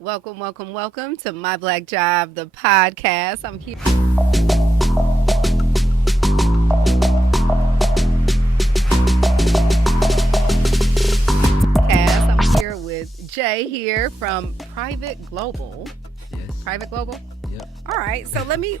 Welcome to My Black Job, the podcast. I'm here with Jay here from Private Global. Yes. Private Global? Yep. All right. So let me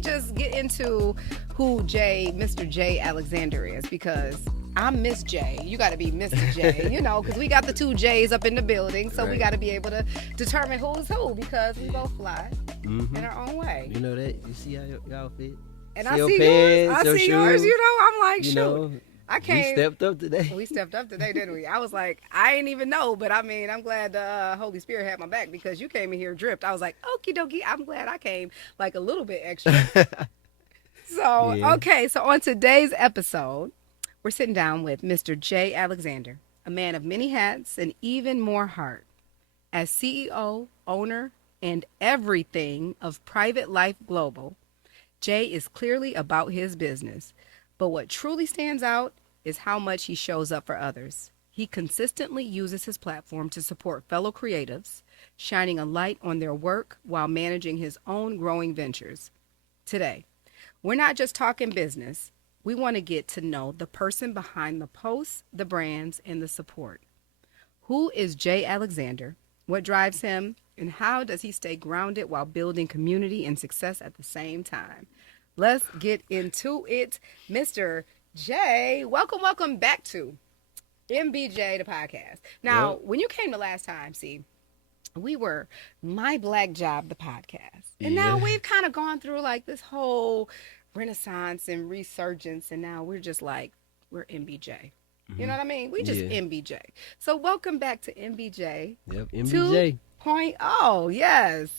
just get into who Mr. Jay Alexander is, because I'm Miss J. You got to be Mr. J, because we got the two J's up in the building. So we got to be able to determine who's who, because we both fly in our own way. You know that? You see how y'all fit? And see I your see pants, yours. your I see shoes, yours. I'm like, shoot. Know, I can't. We stepped up today. We stepped up today, didn't we? I was like, I ain't even know, but I mean, I'm glad the Holy Spirit had my back, because you came in here dripped. I was like, okie dokie. I'm glad I came like a little bit extra. So, Yeah. Okay. So on today's episode, we're sitting down with Mr. Jay Alexander, a man of many hats and even more heart. As CEO, owner, and everything of Private Life Global, Jay is clearly about his business. But what truly stands out is how much he shows up for others. He consistently uses his platform to support fellow creatives, shining a light on their work while managing his own growing ventures. Today, we're not just talking business. We want to get to know the person behind the posts, the brands, and the support. Who is Jay Alexander? What drives him? And how does he stay grounded while building community and success at the same time? Let's get into it. Mr. Jay, welcome back to MBJ, the podcast. Now, when you came the last time, we were My Black Job, the podcast. And now we've kind of gone through like this whole renaissance and resurgence, and now we're just like, we're MBJ. You know what I mean? We just MBJ. So welcome back to MBJ. Yep, MBJ. 2.0, yes.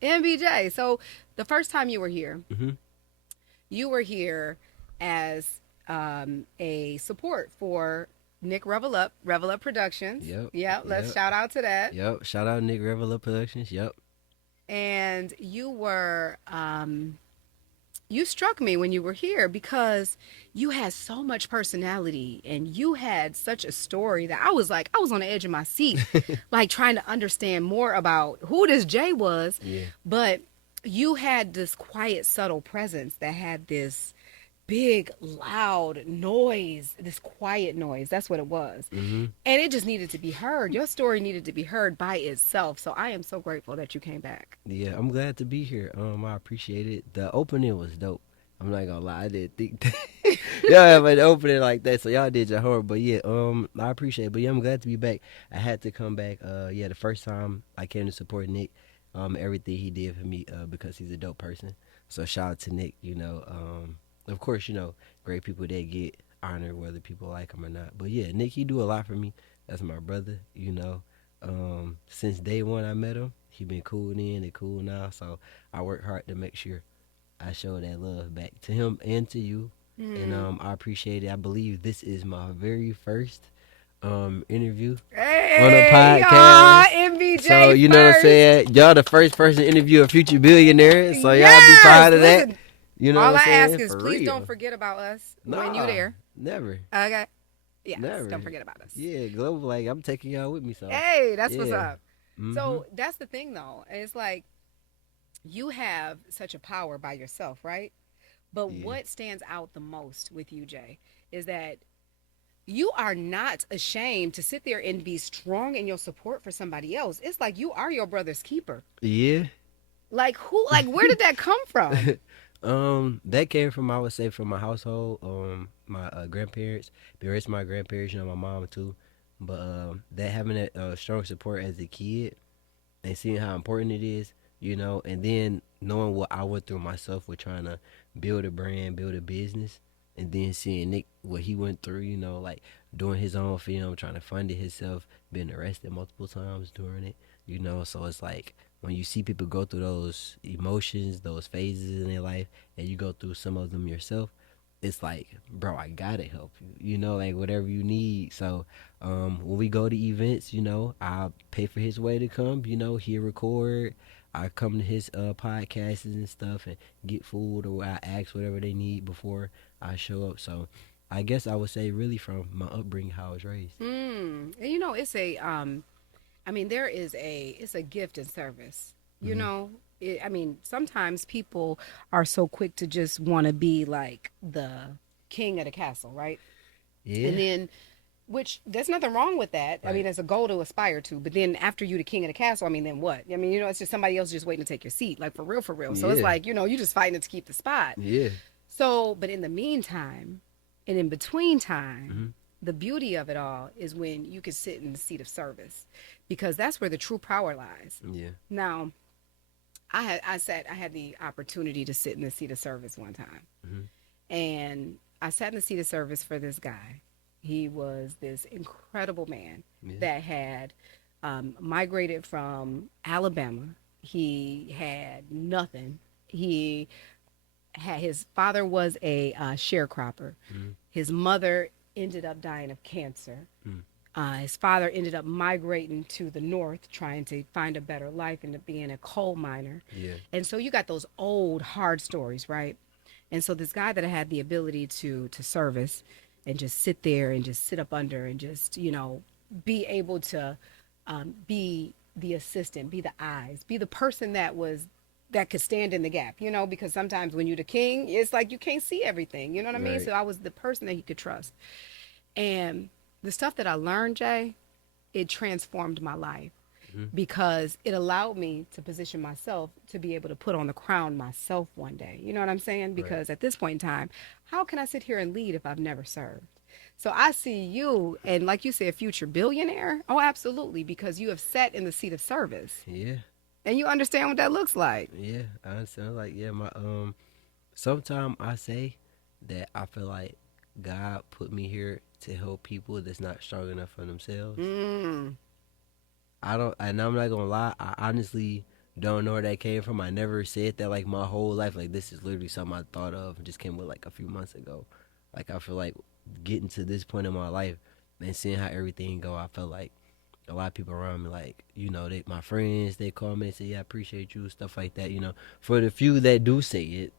MBJ. So the first time you were here, you were here as a support for Nick Revel Up Productions. Yep. Let's shout out to that. Yep. Shout out Nick Revel Up Productions. Yep. And you were, you struck me when you were here, because you had so much personality and you had such a story that I was on the edge of my seat, like trying to understand more about who this Jay was. Yeah. But you had this quiet, subtle presence that had this big, loud noise, this quiet noise. That's what it was. And it just needed to be heard. Your story needed to be heard by itself. So I am so grateful that you came back. Yeah, I'm glad to be here. I appreciate it. The opening was dope. I'm not gonna lie, I didn't think that y'all have an opening like that, so y'all did your homework. But yeah, I appreciate it. But yeah, I'm glad to be back. I had to come back. The first time I came to support Nick, everything he did for me, because he's a dope person. So shout out to Nick. Of course, great people that get honored whether people like him or not. But yeah, Nick, he do a lot for me. That's my brother. Since day one I met him, he been cool then and cool now. So I work hard to make sure I show that love back to him and to you. And I appreciate it. I believe this is my very first interview on a podcast. MBJ so you know what I'm saying? Y'all the first person to interview a future billionaire. So y'all be proud of that. You know all what I'm saying? I ask is, please don't forget about us when you're there. Never. Okay. Yeah. Never. Don't forget about us. Yeah, global. Like, I'm taking y'all with me. So. Hey, that's what's up. So that's the thing, though. It's like you have such a power by yourself, right? But what stands out the most with you, Jay, is that you are not ashamed to sit there and be strong in your support for somebody else. It's like you are your brother's keeper. Yeah. Like where did that come from? That came from, I would say, from my household, my grandparents. The rest of my grandparents, my mom too. But that having that strong support as a kid and seeing how important it is, and then knowing what I went through myself with trying to build a brand, build a business, and then seeing Nick, what he went through, like doing his own film, trying to fund it himself, being arrested multiple times during it, so it's like, when you see people go through those emotions, those phases in their life, and you go through some of them yourself, it's like, bro, I gotta help you, like whatever you need. So when we go to events, I pay for his way to come, he'll record. I come to his podcasts and stuff and get food, or I ask whatever they need before I show up. So I guess I would say really from my upbringing, how I was raised. It's a I mean, it's a gift in service. You Hmm. know, I mean, sometimes people are so quick to just want to be like the king of the castle, right? Yeah. And then, which there's nothing wrong with that. I mean, Right. it's a goal to aspire to. But then after you the king of the castle, I mean, then what? I mean, it's just somebody else just waiting to take your seat, like for real, for real. So it's Yeah. like, you just fighting it to keep the spot. Yeah. So, but in the meantime, and in between time, Hmm. the beauty of it all is when you can sit in the seat of service, because that's where the true power lies. Yeah. Now, I had the opportunity to sit in the seat of service one time, Hmm. and I sat in the seat of service for this guy. He was this incredible man Yeah. that had migrated from Alabama. He had nothing. He his father was a sharecropper. Hmm. His mother ended up dying of cancer. Hmm. His father ended up migrating to the north, trying to find a better life and being a coal miner. Yeah. And so you got those old hard stories, right? And so this guy that I had the ability to service and just sit there and just sit up under and just be able to be the assistant, be the eyes, be the person that could stand in the gap, because sometimes when you're the king, it's like you can't see everything, you know what I mean? Right. So I was the person that he could trust. And the stuff that I learned, Jay, it transformed my life Hmm. because it allowed me to position myself to be able to put on the crown myself one day. You know what I'm saying? Right. Because at this point in time, how can I sit here and lead if I've never served? So I see you, and like you said, future billionaire. Oh, absolutely, because you have sat in the seat of service Yeah. and you understand what that looks like. Yeah. I understand. Like, yeah, my sometimes I say that I feel like God put me here to help people that's not strong enough for themselves. Mm, I don't, and I'm not gonna lie. I honestly don't know where that came from. I never said that like my whole life. Like this is literally something I thought of and just came with like a few months ago. Like I feel like getting to this point in my life and seeing how everything go. I feel like a lot of people around me, like they my friends, they call me and say, "Yeah, I appreciate you," stuff like that. For the few that do say it,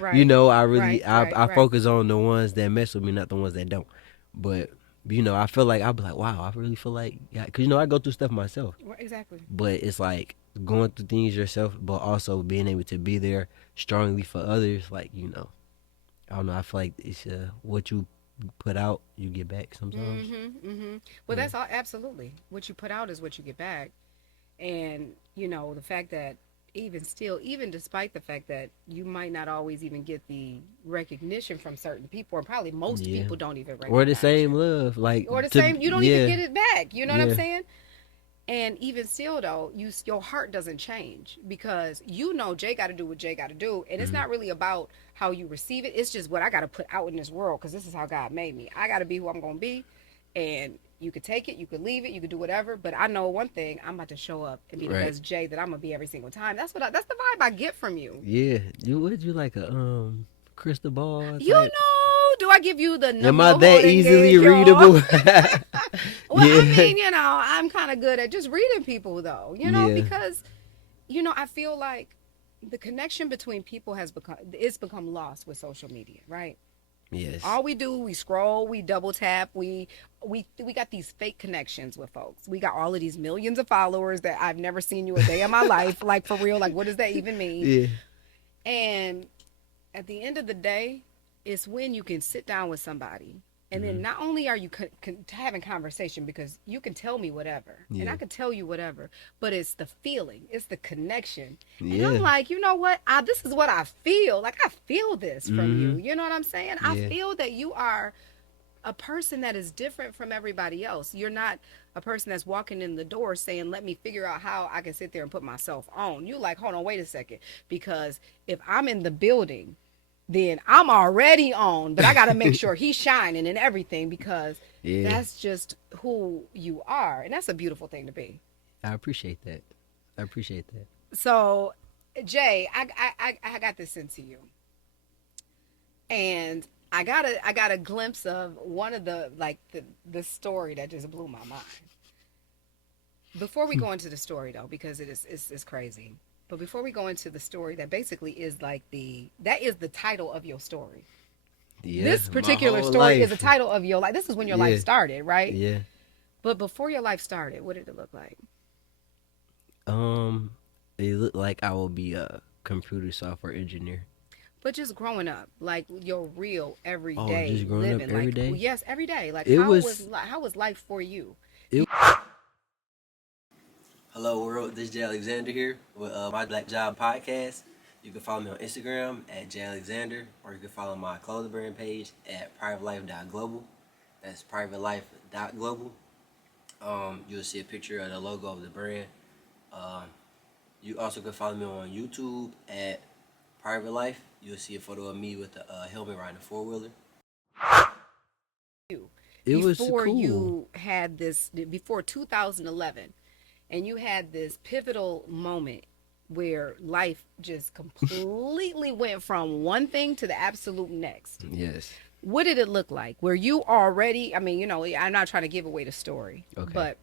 right, I right, really right, I right. focus on the ones that mess with me, not the ones that don't. But I feel like I'll be like, wow, I really feel like, yeah, because I go through stuff myself, Right, exactly. but it's like going through things yourself, but also being able to be there strongly for others. Like I don't know, I feel like it's what you put out, you get back sometimes. Well, Yeah, that's all. Absolutely, what you put out is what you get back. And the fact that even still, even despite the fact that you might not always even get the recognition from certain people, or probably most yeah. people don't even Or the recognize same you, love, like or the to same, you don't even yeah, get it back. You know what I'm yeah. saying? And even still, though, your heart doesn't change, because Jay got to do what Jay got to do, and it's Hmm. not really about how you receive it. It's just what I got to put out in this world, because this is how God made me. I got to be who I'm gonna be, and you could take it, you could leave it, you could do whatever. But I know one thing: I'm about to show up and be the Right. best Jay that I'm gonna be every single time. That's the vibe I get from you. Yeah. You like a crystal ball You type? know, do I give you the Am I number that easily horengekyo? readable? Well, I Yeah. mean, I'm kind of good at just reading people, though. Yeah. Because I feel like the connection between people it's become lost with social media, right? Yes. All we do, we scroll, we double tap, we got these fake connections with folks. We got all of these millions of followers that I've never seen you a day in my life, like for real, like what does that even mean? Yeah. And at the end of the day, it's when you can sit down with somebody, and then Hmm. not only are you having conversation, because you can tell me whatever and I Yeah. can tell you whatever, but it's the feeling, it's the connection. And I'm Yeah. like, you know what, this is what I feel like. I feel this from Hmm. you, you know what I'm saying? I Yeah. feel that you are a person that is different from everybody else. You're not a person that's walking in the door saying, let me figure out how I can sit there and put myself on. You like, hold on, wait a second. Because if I'm in the building, then I'm already on. But I got to make sure he's shining and everything, because Yeah. that's just who you are. And that's a beautiful thing to be. I appreciate that. I appreciate that. So, Jay, I got this into you. And I got a glimpse of one of the story that just blew my mind. Before we go into the story, though, because it's crazy. But before we go into the story, that basically is like that is the title of your story. Yeah. This My particular whole story is the life. title of your life. This is when your life Yeah. started, right? Yeah. But before your life started, what did it look like? Um, it looked like I will be a computer software engineer. But just growing up, like your real Oh, everyday just growing up living, every like day. yes, every day. Like It was how was life for you? it. Hello world, this is Jay Alexander here with my Black Job podcast. You can follow me on Instagram at Jay Alexander, or you can follow my clothing brand page at privatelife.global. That's privatelife.global. You'll see a picture of the logo of the brand. Um, you also can follow me on YouTube at Private Life. You'll see a photo of me with a helmet riding a four wheeler. You It was before cool. you had this before 2011 and you had this pivotal moment where life just completely went from one thing to the absolute next. Yes. What did it look like? Where you already, I mean, I'm not trying to give away the story, Okay. but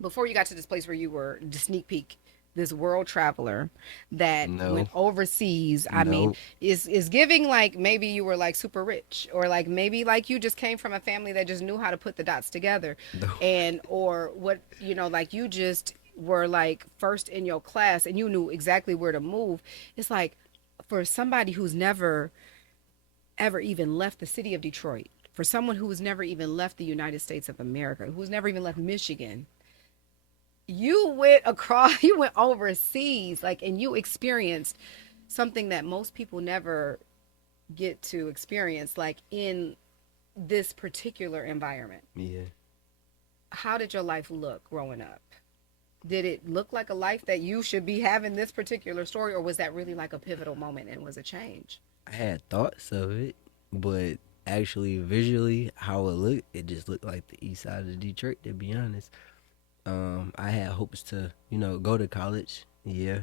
before you got to this place where you were the sneak peek, this world traveler that went No. overseas, I mean, No. is giving like maybe you were like super rich, or like maybe like you just came from a family that just knew how to put the dots together, No. and or what, like you just were like first in your class and you knew exactly where to move. It's like for somebody who's never ever even left the city of Detroit, for someone who's never even left the United States of America, who's never even left Michigan, you went across, you went overseas, like, and you experienced something that most people never get to experience, like in this particular environment. Yeah. How did your life look growing up? Did it look like a life that you should be having this particular story, or was that really like a pivotal moment and was a change? I had thoughts of it, but actually visually how it looked, it just looked like the east side of Detroit to be honest. I had hopes to, go to college. Yeah.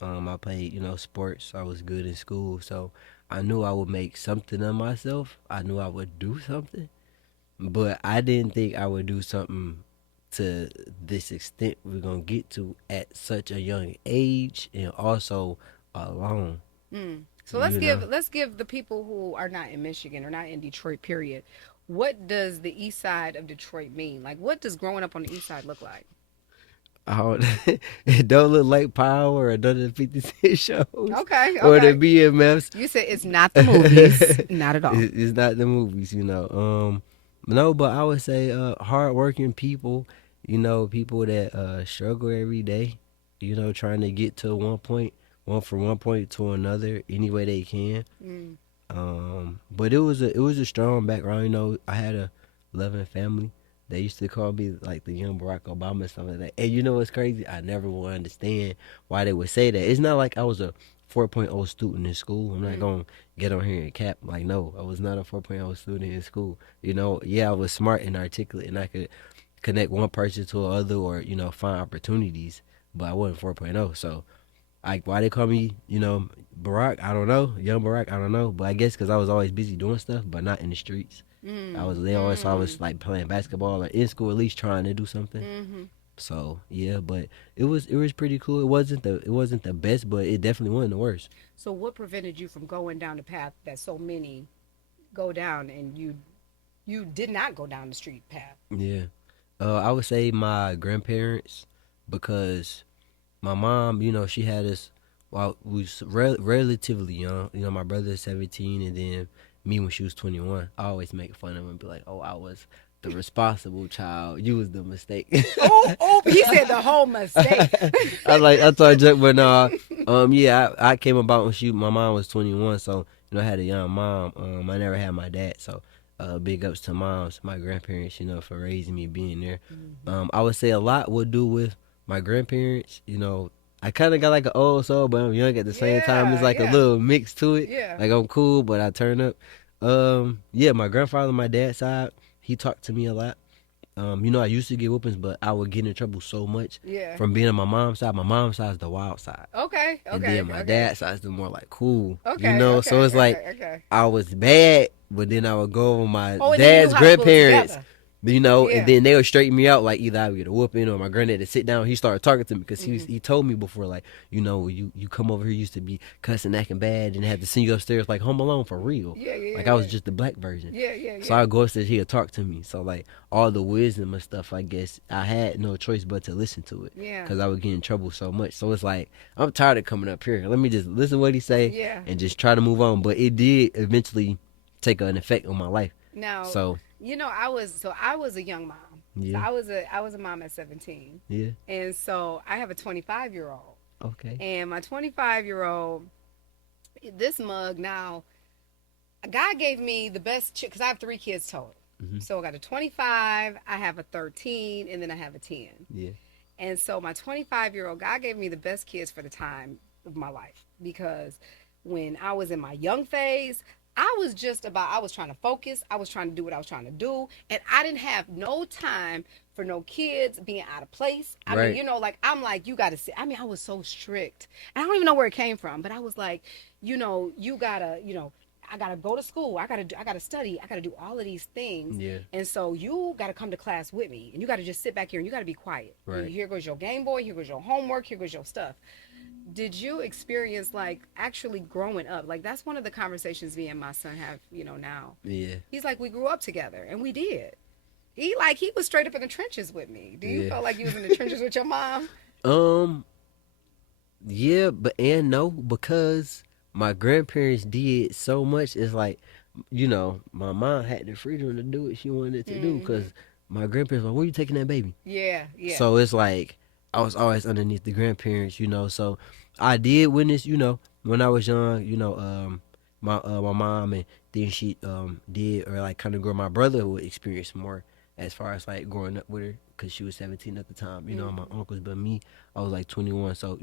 I played, sports. I was good in school, so I knew I would make something of myself. I knew I would do something, but I didn't think I would do something to this extent we're gonna get to at such a young age and also alone. So let's You give know, let's give the people who are not in Michigan or not in Detroit, period. What does the east side of Detroit mean? Like, what does growing up on the east side look like? I don't, it don't look like Power or none of the 50 Cent shows Okay, or the okay. BMFs. You said it's not the movies, not at all. It's not the movies. No, but I would say hardworking people, people that struggle every day, trying to get to one point to another any way they can. Mm. But it was a strong background. I had a loving family. They used to call me like the young Barack Obama or something like that. And you know what's crazy? I never will understand why they would say that. It's not like I was a 4.0 student in school. I'm not Mm. gonna get on here and cap like no, I was not a 4.0 student in school. Yeah, I was smart and articulate and I could connect one person to another or find opportunities, but I wasn't 4.0. So like why they call me, Barack, I don't know. Young Barack, I don't know. But I guess because I was always busy doing stuff, but not in the streets. I was Mm. they always saw I was Mm. like playing basketball or in school at least trying to do something. Mm-hmm. So yeah, but it was pretty cool. It wasn't the best, but it definitely wasn't the worst. So, what prevented you from going down the path that so many go down, and you did not go down the street path? Yeah, I would say my grandparents because my mom, she had us while we was relatively young. My brother is 17, and then me when she was 21. I always make fun of him and be like, "Oh, I was the responsible child. You was the mistake." Oh, oh, he said the whole mistake. I thought I joke, but no. Yeah, I came about when my mom was 21, so I had a young mom. I never had my dad, so big ups to moms, my grandparents, for raising me, being there. Mm-hmm. I would say a lot would do with my grandparents. I kind of got like an old soul, but I'm young at the same time. It's Yeah, like a yeah, little mix to it. yeah. Like I'm cool, but I turn up. Yeah, my grandfather, my dad's side, he talked to me a lot. I used to get whoopings, but I would get in trouble so much Yeah. from being on my mom's side. My mom's side is the wild side, Okay, and okay, then my okay. dad's side is the more like cool. Okay, So okay, it's like okay, okay. I was bad, but then I would go over my Oh, and then you knew dad's how to pull it grandparents. together. And Yeah. then they would straighten me out, like either I would get a whooping or my granddad to sit down. He started talking to me because he told me before, like, you come over here used to be cussing, acting bad, and had to send you upstairs like Home Alone for real. Yeah, yeah, Like yeah, I was yeah. just the black version. Yeah, yeah, So yeah. I go upstairs, he'll talk to me. So like all the wisdom and stuff, I guess I had no choice but to listen to it Yeah. because I would get in trouble so much. So it's like I'm tired of coming up here. Let me just listen to what he say Yeah. and just try to move on. But it did eventually take an effect on my life. Now, So I was a young mom. So yeah, I was a mom at 17. yeah, And so I have a 25-year-old. okay, And my 25-year-old, this mug now, God gave me the best because I have 3 kids total. hmm, So I got a 25, I have a 13, and then I have a 10. yeah, And so my 25-year-old, God gave me the best kids for the time of my life because when I was in my young phase, I was trying to focus. I was trying to do what I was trying to do. And I didn't have no time for no kids being out of place. I mean, right, like, I'm like, you got to see. I mean, I was so strict. And I don't even know where it came from, but I was like, you got to, I gotta go to school. I gotta study. I gotta do all of these things. yeah, And so you gotta come to class with me, and you gotta just sit back here and you gotta be quiet. right. Here goes your Game Boy. Here goes your homework. Here goes your stuff. Did you experience like actually growing up? Like that's one of the conversations me and my son have. Now Yeah, he's like we grew up together, and we did. He was straight up in the trenches with me. Do you yeah. feel like you was in the trenches with your mom? Um, yeah, but and no, because my grandparents did so much. It's like, my mom had the freedom to do what she wanted to do Mm-hmm. because my grandparents were like, "Where you taking that baby?" Yeah, yeah. So it's like I was always underneath the grandparents, So I did witness, when I was young, my mom, and then she did or like kind of grow. My brother would experience more as far as like growing up with her because she was 17 at the time, and my Mm-hmm. uncles. But me, I was like 21. So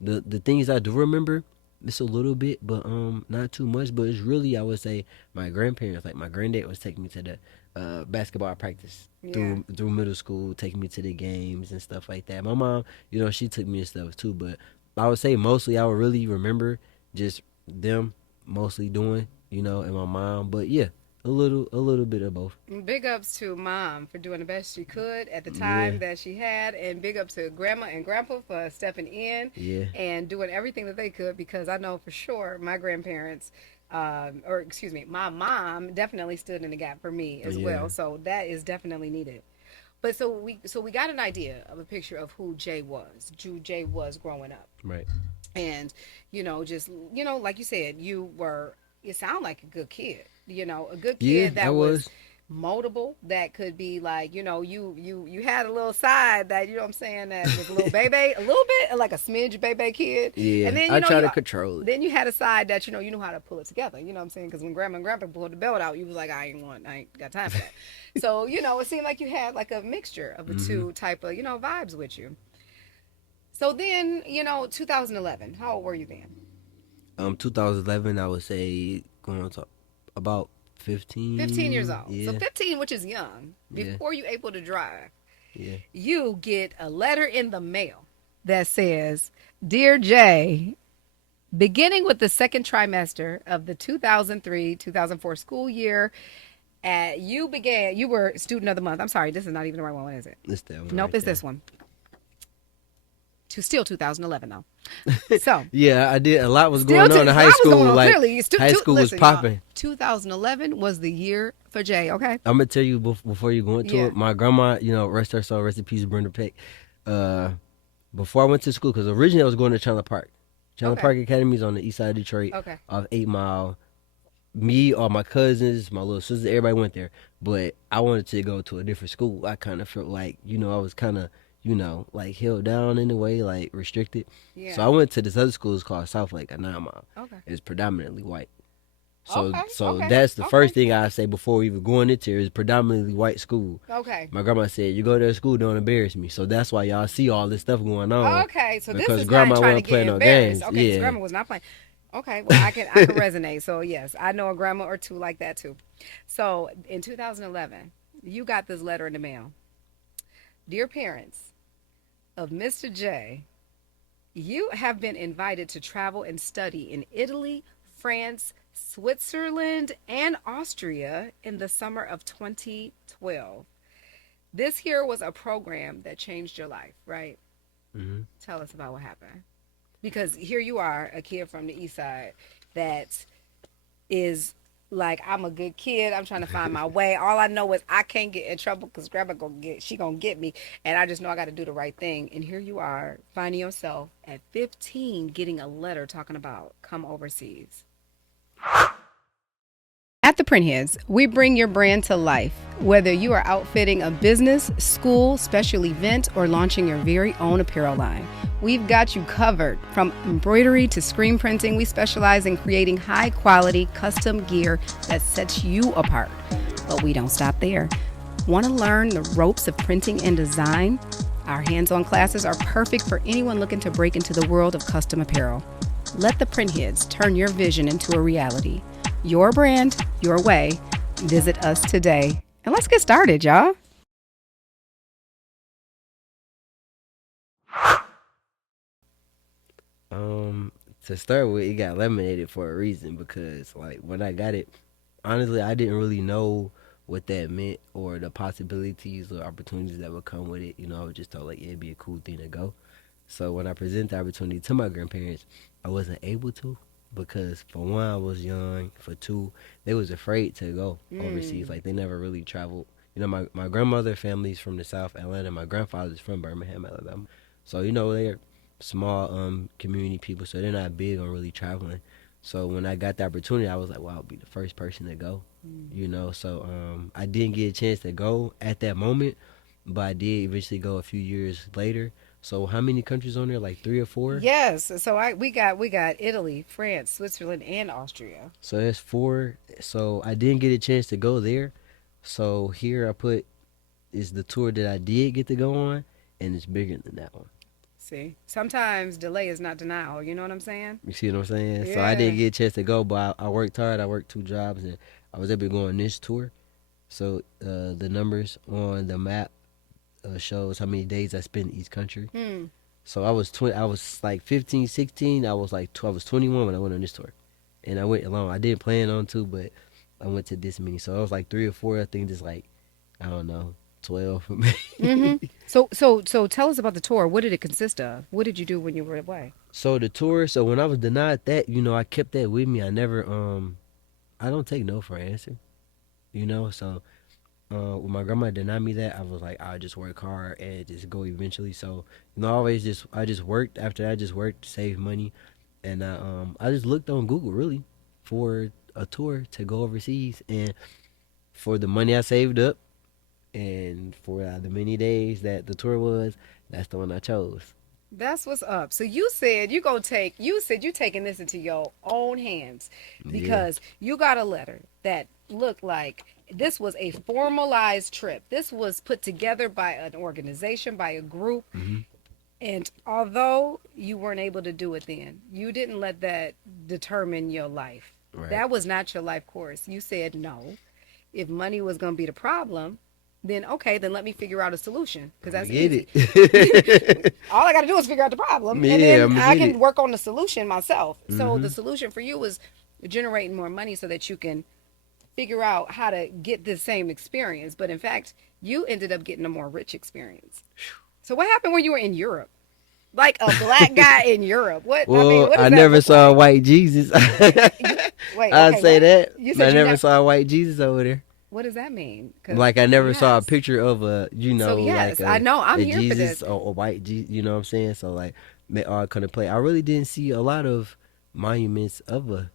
the things I do remember. It's a little bit, but not too much. But it's really, I would say, my grandparents. Like my granddad was taking me to the basketball practice Yeah. through middle school, taking me to the games and stuff like that. My mom, she took me and stuff too, but I would say mostly I would really remember just them mostly doing, and my mom. But yeah, a little bit of both. Big ups to mom for doing the best she could at the Yeah, time that she had, and big ups to grandma and grandpa for stepping in yeah, and doing everything that they could because I know for sure my grandparents, or excuse me, my mom definitely stood in the gap for me as yeah, well. So that is definitely needed. But so we got an idea of a picture of who Jay was growing up, right. and just like you said, you were. You sound like a good kid. A good Yeah, kid I that was was. moldable. That could be like you had a little side that what I'm saying that was a little baby, a little bit like a smidge baby kid, and Yeah, then I try to control it. you had a side that you knew how to pull it together. You know what I'm saying? Because when grandma and grandpa pulled the belt out, you was like, I ain't got time for that. So it seemed like you had like a mixture of the hmm two type of vibes with you. So then 2011. How old were you then? 2011, I would say going on to about 15 years 15. old. So Yeah, 15, which is young, yeah, before you able to drive, yeah. you get a letter in the mail that says, "Dear Jay, beginning with the second trimester of the 2003-2004 school year, you were student of the month." I'm sorry, this is not even the right one, is it? It's that one Nope, right it's there. this one. Still 2011 though. So Yeah, I did. A lot was still, going on in a high lot was going school. on. Like Clearly, you high school was listen, y'all. popping. 2011 was the year for Jay. Okay. I'm gonna tell you before you go into Yeah. it. My grandma, rest her soul, rest in peace, Brenda Peck. Uh, Before I went to school, because originally I was going to Chandler Park. Chandler Okay. Park Academy is on the east side of Detroit, Okay. off 8 Mile. Me, all my cousins, my little sister, everybody went there. But I wanted to go to a different school. I kind of felt like, I was kind of, like held down in a way, like restricted. So Yeah. I went to this other school. It's called South Lake, a 9 Mile. Okay. It's predominantly white. So, Okay. so Okay. that's the Okay. first thing I say before even going into it is predominantly white school. Okay. My grandma said, "You go to school, don't embrace me." So that's why y'all see all this stuff going on Okay. So this because is not grandma trying to wasn't get playing no embarrassed. games. Okay. Because Yeah, grandma was not playing. Okay. Well, I can resonate. So yes, I know a grandma or two like that too. So in 2011, you got this letter in the mail. Dear parents of Mr. J, you have been invited to travel and study in Italy, France, Switzerland, and Austria in the summer of 2012. This here was a program that changed your life, right? Hmm. Tell us about what happened. Because here you are, a kid from the east side that is like, I'm a good kid. I'm trying to find my way. All I know is I can't get in trouble because grandma she gonna get me, and I just know I got to do the right thing. And here you are, finding yourself at 15, getting a letter talking about come overseas. At the Printheads, we bring your brand to life. Whether you are outfitting a business, school, special event, or launching your very own apparel line, we've got you covered. From embroidery to screen printing, we specialize in creating high quality, custom gear that sets you apart. But we don't stop there. Want to learn the ropes of printing and design? Our hands on classes are perfect for anyone looking to break into the world of custom apparel. Let the Printheads turn your vision into a reality. Your brand, your way. Visit us today. And let's get started, y'all. Um, to start with, it got eliminated for a reason because, like, when I got it, honestly, I didn't really know what that meant or the possibilities or opportunities that would come with it. You know, I was just told like, yeah, it'd be a cool thing to go. So when I presented the opportunity to my grandparents, I wasn't able to because for one, I was young. For two, they was afraid to go overseas. Mm. Like they never really traveled. You know, my grandmother family's from the South Atlanta. My grandfather's from Birmingham, Alabama. So you know they're small community people, so they're not big on really traveling. So when I got the opportunity, I was like, well, I'll be the first person to go. You know, so I didn't get a chance to go at that moment, but I did eventually go a few years later. So how many countries on there? Like three or four? Yes, so we got Italy, France, Switzerland, and Austria. So that's four. So I didn't get a chance to go there. So here I put is the tour that I did get to go on, and it's bigger than that one. See, sometimes delay is not denial. You know what I'm saying? You see what I'm saying? So I Yeah. didn't get a chance to go, but I worked hard. I worked two jobs, and I was able to go on this tour. So the numbers on the map shows how many days I spent in each country. Hmm. So I was like 15, 16. I was 21 when I went on this tour, and I went alone. I didn't plan on to, but I went to this many. So I was like three or four. I think just like I don't know, 12 for me. Mm-hmm. So tell us about the tour. What did it consist of? What did you do when you were away? So the tour. So when I was denied that, you know, I kept that with me. I never I don't take no for an answer. You know, so when my grandma denied me that, I was like, I'll just work hard and just go eventually. So, you know, I just worked. After that, I just worked, saved money, and I just looked on Google really for a tour to go overseas, and for the money I saved up, and for the many days that the tour was, that's the one I chose. That's what's up. So you said you gonna take. You said you taking this into your own hands Yeah. because you got a letter that looked like this was a formalized trip. This was put together by an organization, by a group. Hmm. And although you weren't able to do it then, you didn't let that determine your life. Right. That was not your life course. You said no. If money was going to be the problem, then okay, then let me figure out a solution because I'm gonna that's get easy. it. All I got to do is figure out the problem and Yeah, then I'm gonna I get can it. work on the solution myself. So the Hmm. solution for you was generating more money so that you can figure out how to get the same experience. But in fact, you ended up getting a more rich experience. So what happened when you were in Europe? Like a black guy in Europe. What I mean, Well, what I does that never look saw a like? white Jesus. You wait, I'd okay, say what? that. You I said you never never. saw a white Jesus over there. What does that mean? Because Like I never saw a yes. picture of a, you So know, like yes, I know. I'm a here for Jesus this. or a white Jesus. You know what I'm saying? So like, they all couldn't play. I really didn't see a lot of monuments of a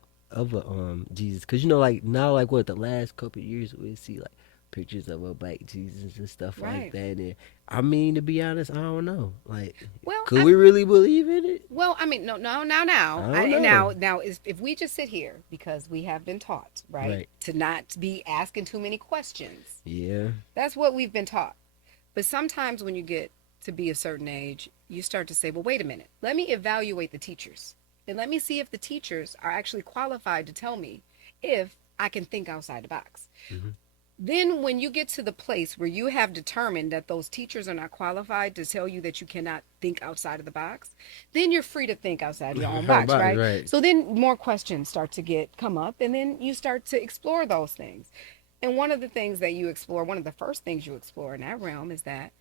Jesus, cause you know, like now, like what the last couple of years we see like pictures of a black Jesus and stuff like Right. that. And I mean, to be honest, I don't know. Like, Well, could we really believe in it? I mean, no, no, I now, don't know. now, is if we just sit here because we have been taught, right, Right. to not be asking too many questions. Yeah. That's what we've been taught. But sometimes when you get to be a certain age, you start to say, well, wait a minute. Let me evaluate the teachers. And let me see if the teachers are actually qualified to tell me if I can think outside the box. Hmm. Then, when you get to the place where you have determined that those teachers are not qualified to tell you that you cannot think outside of the box, then you're free to think outside your own box, Box, right? right. So then more questions start to come up, and then you start to explore those things. And one of the things that you explore, one of the first things you explore in that realm is that,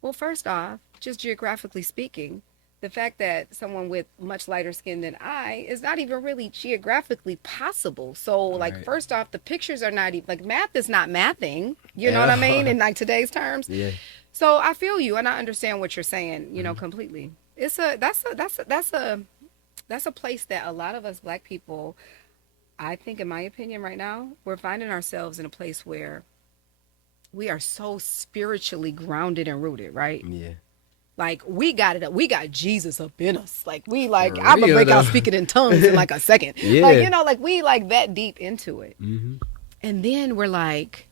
well, first off, just geographically speaking, the fact that someone with much lighter skin than I is not even really geographically possible. So, like, Right. first off, the pictures are not even like math is not mathing. You know what I mean? Yeah. In like today's terms. Yeah. So I feel you and I understand what you're saying. You know, Hmm. completely. It's that's a place that a lot of us Black people, I think, in my opinion, right now, we're finding ourselves in a place where we are so spiritually grounded and rooted, right? Yeah. Like we got it up. We got Jesus up in us. Like we like For I'm gonna real break out though. speaking in tongues in like a second. Like Yeah. like we like that deep into it. Hmm. And then we're like,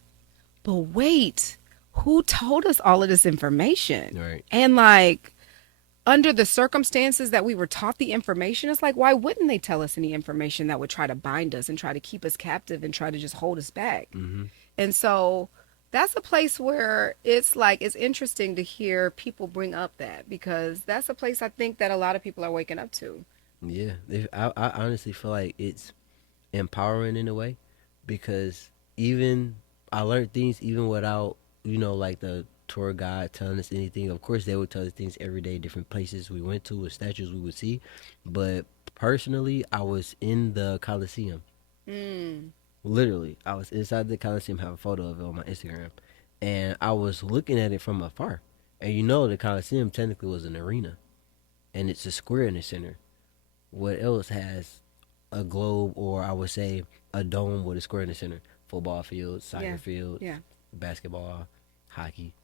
but wait, who told us all of this information? Right. And like under the circumstances that we were taught the information, it's like, why wouldn't they tell us any information that would try to bind us and try to keep us captive and try to just hold us back? Hmm. And so that's a place where it's like, it's interesting to hear people bring up that because that's a place I think that a lot of people are waking up to. Yeah. I honestly feel like it's empowering in a way because even I learned things even without like the tour guide telling us anything. Of course, they would tell us things every day, different places we went to, with statues we would see. But personally, I was in the Coliseum. Mm, Literally, I was inside the Coliseum. Have a photo of it on my Instagram, and I was looking at it from afar. And the Coliseum technically was an arena, and it's a square in the center. What else has a globe, or I would say a dome with a square in the center? Football fields, yeah, soccer fields, yeah. basketball, hockey.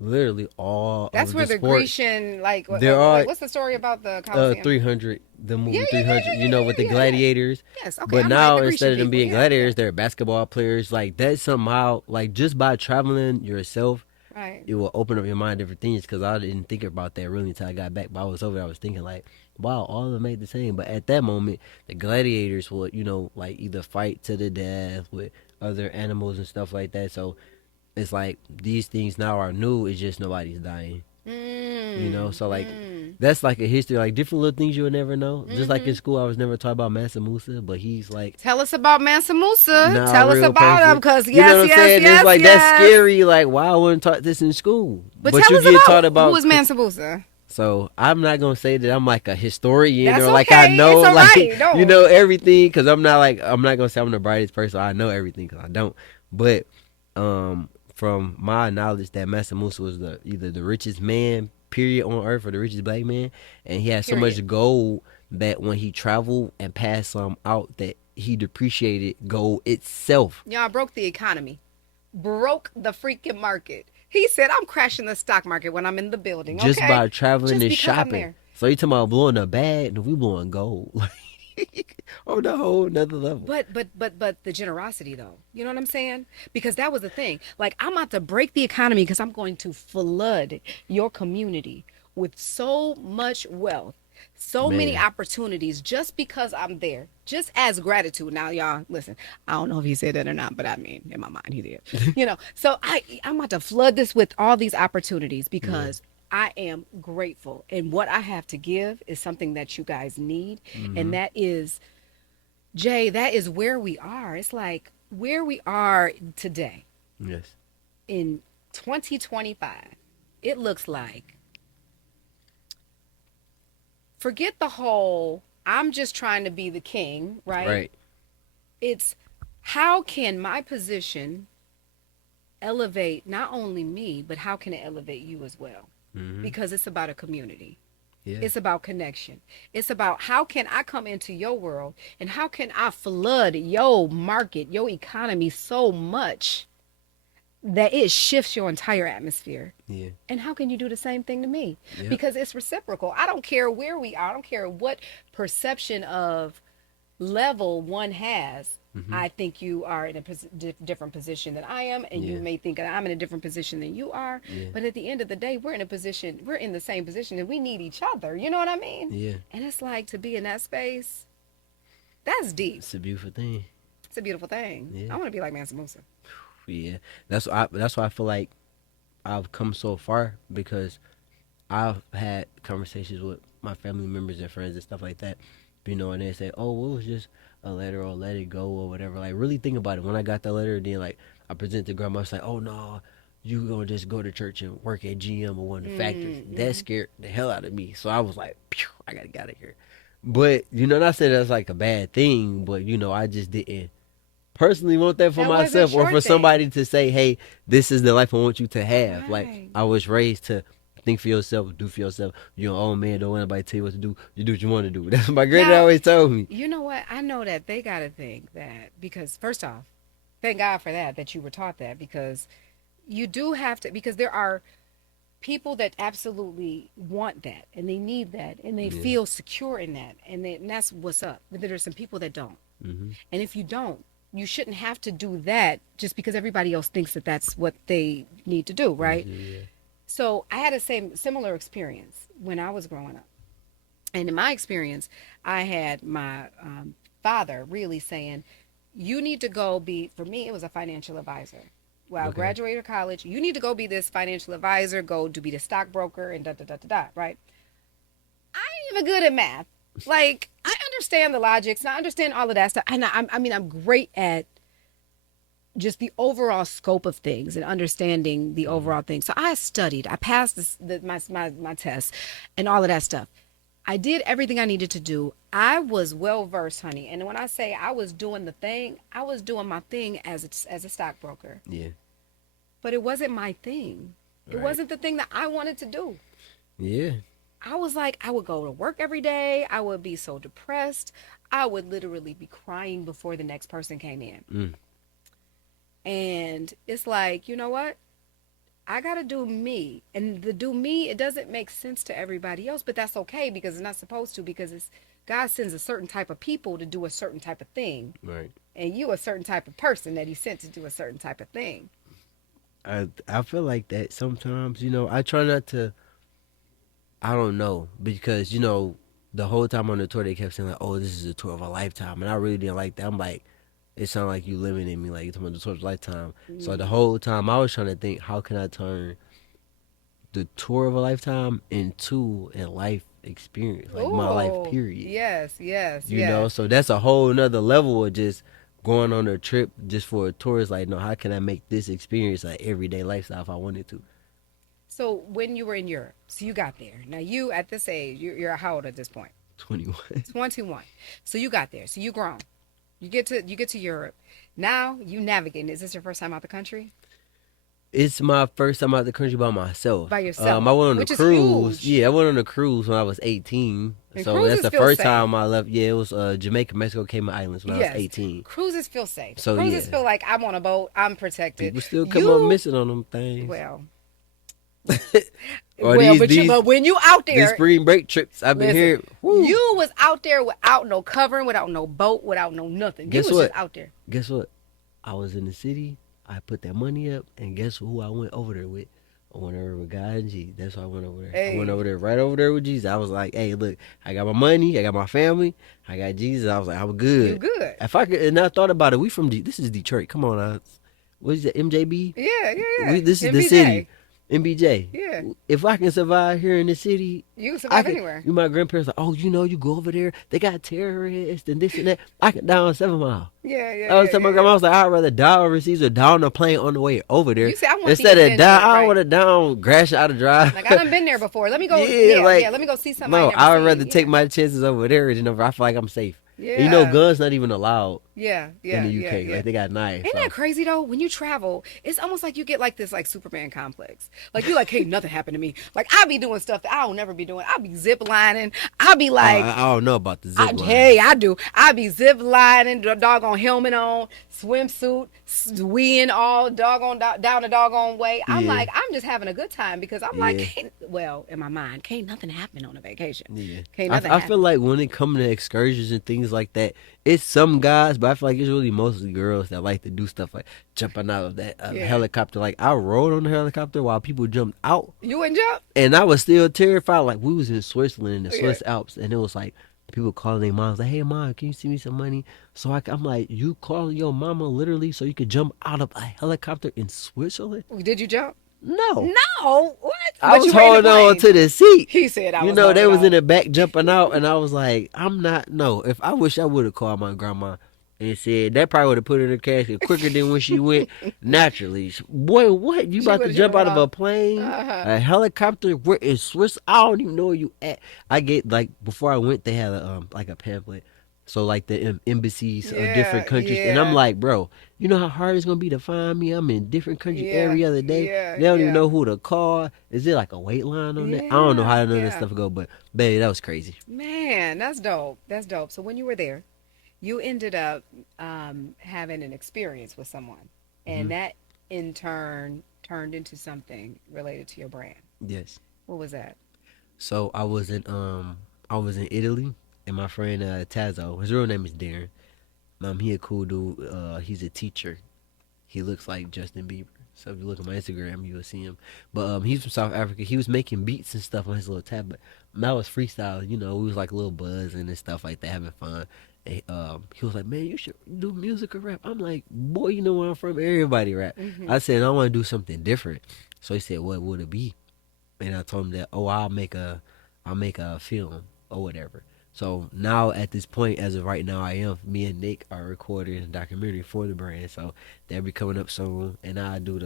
Literally all That's of the where the sports. Grecian, like, There are what's the story about the Colosseum? 300, the Yeah, movie yeah, yeah, 300, yeah, yeah, with the yeah, yeah, yeah. gladiators. Yes, okay, But I'm right. now The instead Grecian of them people. being Yeah, yeah. gladiators, they're basketball players. Like that somehow, like just by traveling yourself, Right. it will open up your mind to different things. Because I didn't think about that really until I got back. But I was over there, I was thinking like, wow, all of them made the same. But at that moment, the gladiators would, like either fight to the death with other animals and stuff like that. So it's like these things now are new. It's just nobody's dying. Mm, So like mm, that's like a history, like different little things you would never know. Just like in mm-hmm. school, I was never taught about Mansa Musa, but he's like Tell us about Mansa Musa. now a Tell us real about him, person. because You know yes, what I'm yes, saying? It's yes, like that's yes. scary. Like why I wasn't taught this in school, But but tell you us get taught about who about. is Mansa Musa. So I'm not gonna say that I'm like a historian That's or like I okay. It's know all like right. No. everything, because I'm not gonna say I'm the brightest person. I know everything because I don't. But from my knowledge, that Mansa Musa was either the richest man period on earth or the richest black man, and he had so Period. much gold that when he traveled and passed some out, that he depreciated gold itself Y'all broke the economy. Broke the freaking market. He said, I'm crashing the stock market when I'm in the building, just okay? by traveling Just and because I'm shopping. there. So you talking about blowing a bag, and we blowing gold like on a whole another level. But the generosity though. You know what I'm saying? Because that was the thing. Like I'm about to break the economy because I'm going to flood your community with so much wealth, so many Man, opportunities just because I'm there. Just as gratitude. Now y'all listen, I don't know if he said that or not, but I mean in my mind he did. So I'm about to flood this with all these opportunities yeah. because I am grateful. And what I have to give is something that you guys need. And Hmm. that is Jay, that is where we are. It's like where we are today Yes. in 2025. It looks like forget the whole I'm just trying to be the king, right? Right. It's how can my position elevate not only me, but how can it elevate you as well? Hmm. Because it's about a community. Yeah. It's about connection. It's about how can I come into your world and how can I flood your market, your economy so much that it shifts your entire atmosphere. Yeah. And how can you do the same thing to me? Yep. Because it's reciprocal. I don't care where we are. I don't care what perception of level one has. Hmm. I think you are in a different position than I am, and you Yeah. may think that I'm in a different position than you are. Yeah. But at the end of the day, we're in the same position, and we need each other. You know what I mean? Yeah. And it's like to be in that space, that's deep. It's a beautiful thing. It's a beautiful thing. Yeah. I want to be like Mansa Musa. Yeah. That's why I feel like I've come so far, because I've had conversations with my family members and friends and stuff like that. And they say, "Oh, well, it was just a letter, or let it go, or whatever." Like, really think about it. When I got that letter, then like I presented to grandma. It's like, oh no, you gonna just go to church and work at GM or one of the factories. That Mm-hmm. scared the hell out of me. So I was like, Pew, I gotta get out of here. But not saying that's like a bad thing, but I just didn't personally want that for That wasn't myself or your for thing. somebody to say, hey, this is the life I want you to have. Like, Right. I was raised to think for yourself, do for yourself. You're an old man, don't want anybody to tell you what to do. You do what you want to do. That's what my granddad Now, always told me. you know what? I know that they got to think that because, first off, thank God for that you were taught that because you do have to, because there are people that absolutely want that and they need that and they Yeah. feel secure in that. And that's what's up. But there's some people that don't. Hmm. And if you don't, you shouldn't have to do that just because everybody else thinks that that's what they need to do, right? Yeah. So I had a same similar experience when I was growing up. And in my experience, I had my father really saying, you need to go be, for me, it was a financial advisor. Well, I Okay. graduated college. You need to go be this financial advisor, go to be the stockbroker, and da da da da da, right? I ain't even good at math. Like, I understand the logics and I understand all of that stuff. And I mean, I'm great at just the overall scope of things and understanding the Hmm. overall thing. So I studied, I passed my test and all of that stuff. I did everything I needed to do. I was well versed, honey. And when I say I was doing the thing, I was doing my thing as a stockbroker. Yeah. But it wasn't my thing. It Right. wasn't the thing that I wanted to do. Yeah. I was like, I would go to work every day. I would be so depressed. I would literally be crying before the next person came in. Mm. And it's like, you know what? I got to do me. And the do me, it doesn't make sense to everybody else, but that's okay because it's not supposed to because it's God sends a certain type of people to do a certain type of thing. Right. And you a certain type of person that he sent to do a certain type of thing. I feel like that sometimes. I try not to. I don't know because the whole time on the tour they kept saying like, "Oh, this is a tour of a lifetime," and I really didn't like that. I'm like, it sounded like you limiting me, like you talking about the tour of a lifetime. So the Mm. whole time I was trying to think, how can I turn the tour of a lifetime into a life experience, like my life Oh, period. yes, yes, yes. So that's a whole nother level of just going on a trip just for a tour. It's like, no, how can I make this experience like everyday lifestyle if I wanted to? So when you were in Europe, so you got there. Now you at this age, you're how old at this point? 21. 21. So you got there. So you grown. You get to Europe. Now you navigating. Is this your first time out the country? It's my first time out the country by myself. By I yourself, went on a which is cruise. huge. Yeah, I went on a cruise when I was 18. And So that's cruises the feel first safe. time I left. Yeah, it was Jamaica, Mexico, Cayman Islands when I was Yes, 18. cruises feel safe. So Cruises yeah, feel like I'm on a boat. I'm protected. people still come up You, missing on them things. well, or well, these but these when you out these there, spring break trips I've been listen, here. Woo. you was out there without no covering, without no boat, without no nothing. You Guess was just what? out there. Guess what? I was in the city. I put that money up, and guess who I went over there with? I went over with God and G. That's why I went over there. I went over Hey, there, right over there with Jesus. I was like, hey, look, I got my money, I got my family, I got Jesus. I was like, I'm you good. good? If I could, and I thought about it, we from this is Detroit. Come on, what is it, MJB? Yeah, yeah, yeah. This is the city, MBJ. MBJ. Yeah, If I can survive here in the city, you can I survive can. anywhere. My grandparents like, oh, you go over there. They got terrorists and this and that. I can down 7 Mile. Yeah, yeah, I was yeah, telling my yeah, grandma, yeah. I was like, I'd rather die overseas or die on a plane on the way over there You say I want the instead of die. adventure, I don't right? want to down, crash out of drive. Like I done been there before. Let me go. Yeah, Yeah, yeah. like Let me go see something I no, ain't never I would rather seen. take Yeah, my chances over there than over. I feel like I'm safe. And yeah, guns not even allowed yeah, in yeah, the yeah, UK. yeah. Like they got knives. Ain't that So crazy though? When you travel, it's almost like you get like this like Superman complex. Like you like, hey, nothing happened to me. Like I be doing stuff that I'll never be doing. I'll be zip lining. I'll be like, I don't know about the zip hey, lining. I do. I be zip lining, the doggone helmet on, swimsuit, weeing all doggone down the doggone way. I'm Yeah, like, I'm just having a good time because I'm like, yeah. well, in my mind, can't nothing happen on a vacation. Yeah, Can't nothing I feel happen. like when it comes to excursions and things like that, it's some guys, but I feel like it's really mostly girls that like to do stuff like jumping out of that Yeah. helicopter. Like I rode on the helicopter while people jumped out, You wouldn't jump? and I was still terrified. Like we was in Switzerland in the Yeah. Swiss Alps, and it was like people calling their moms like, "Hey mom, can you send me some money?" So I'm like, "You calling your mama literally so you could jump out of a helicopter in Switzerland?" Did you jump? No, No. What? I But was you were in the holding on plane. to the seat. He said I You was know, they holding was in on. the back jumping out, and I was like, I'm not. No, if I wish I would have called my grandma and said that probably would have put her in the casket quicker than when she went naturally. Boy, what? You She about would to have just jump out went of a off. plane, Uh-huh. a helicopter? Where in Swiss? I don't even know where you at. I get like before I went, they had a like a pamphlet. So like the embassies of different Yeah, countries, and I'm yeah, like, bro, you know how hard it's gonna be to find me? I'm in different country yeah, every other day. yeah, They don't even yeah, know who to call. Is there like a wait line on that? I don't know yeah, how none of this yeah. stuff go, but baby, that was crazy. Man, that's dope. That's dope. So when you were there, you ended up having an experience with someone, Hmm. and that in turn turned into something related to your brand. Yes. What was that? So I was in Italy, and my friend Tazo, his real name is Darren. He a cool dude. He's a teacher. He looks like Justin Bieber. So if you look at my Instagram, you will see him. But he's from South Africa. He was making beats and stuff on his little tablet. And that was freestyle. You know, we was like a little buzzing and stuff like that, having fun. And, he was like, "Man, you should do music or rap." I'm like, "Boy, you know where I'm from. Everybody rap." Mm-hmm. I said, "I want to do something different." So he said, "What would it be?" And I told him that, "Oh, I'll make a film or whatever." So now at this point, as of right now, me and Nick are recording a documentary for the brand. So that'll be coming up soon, and I do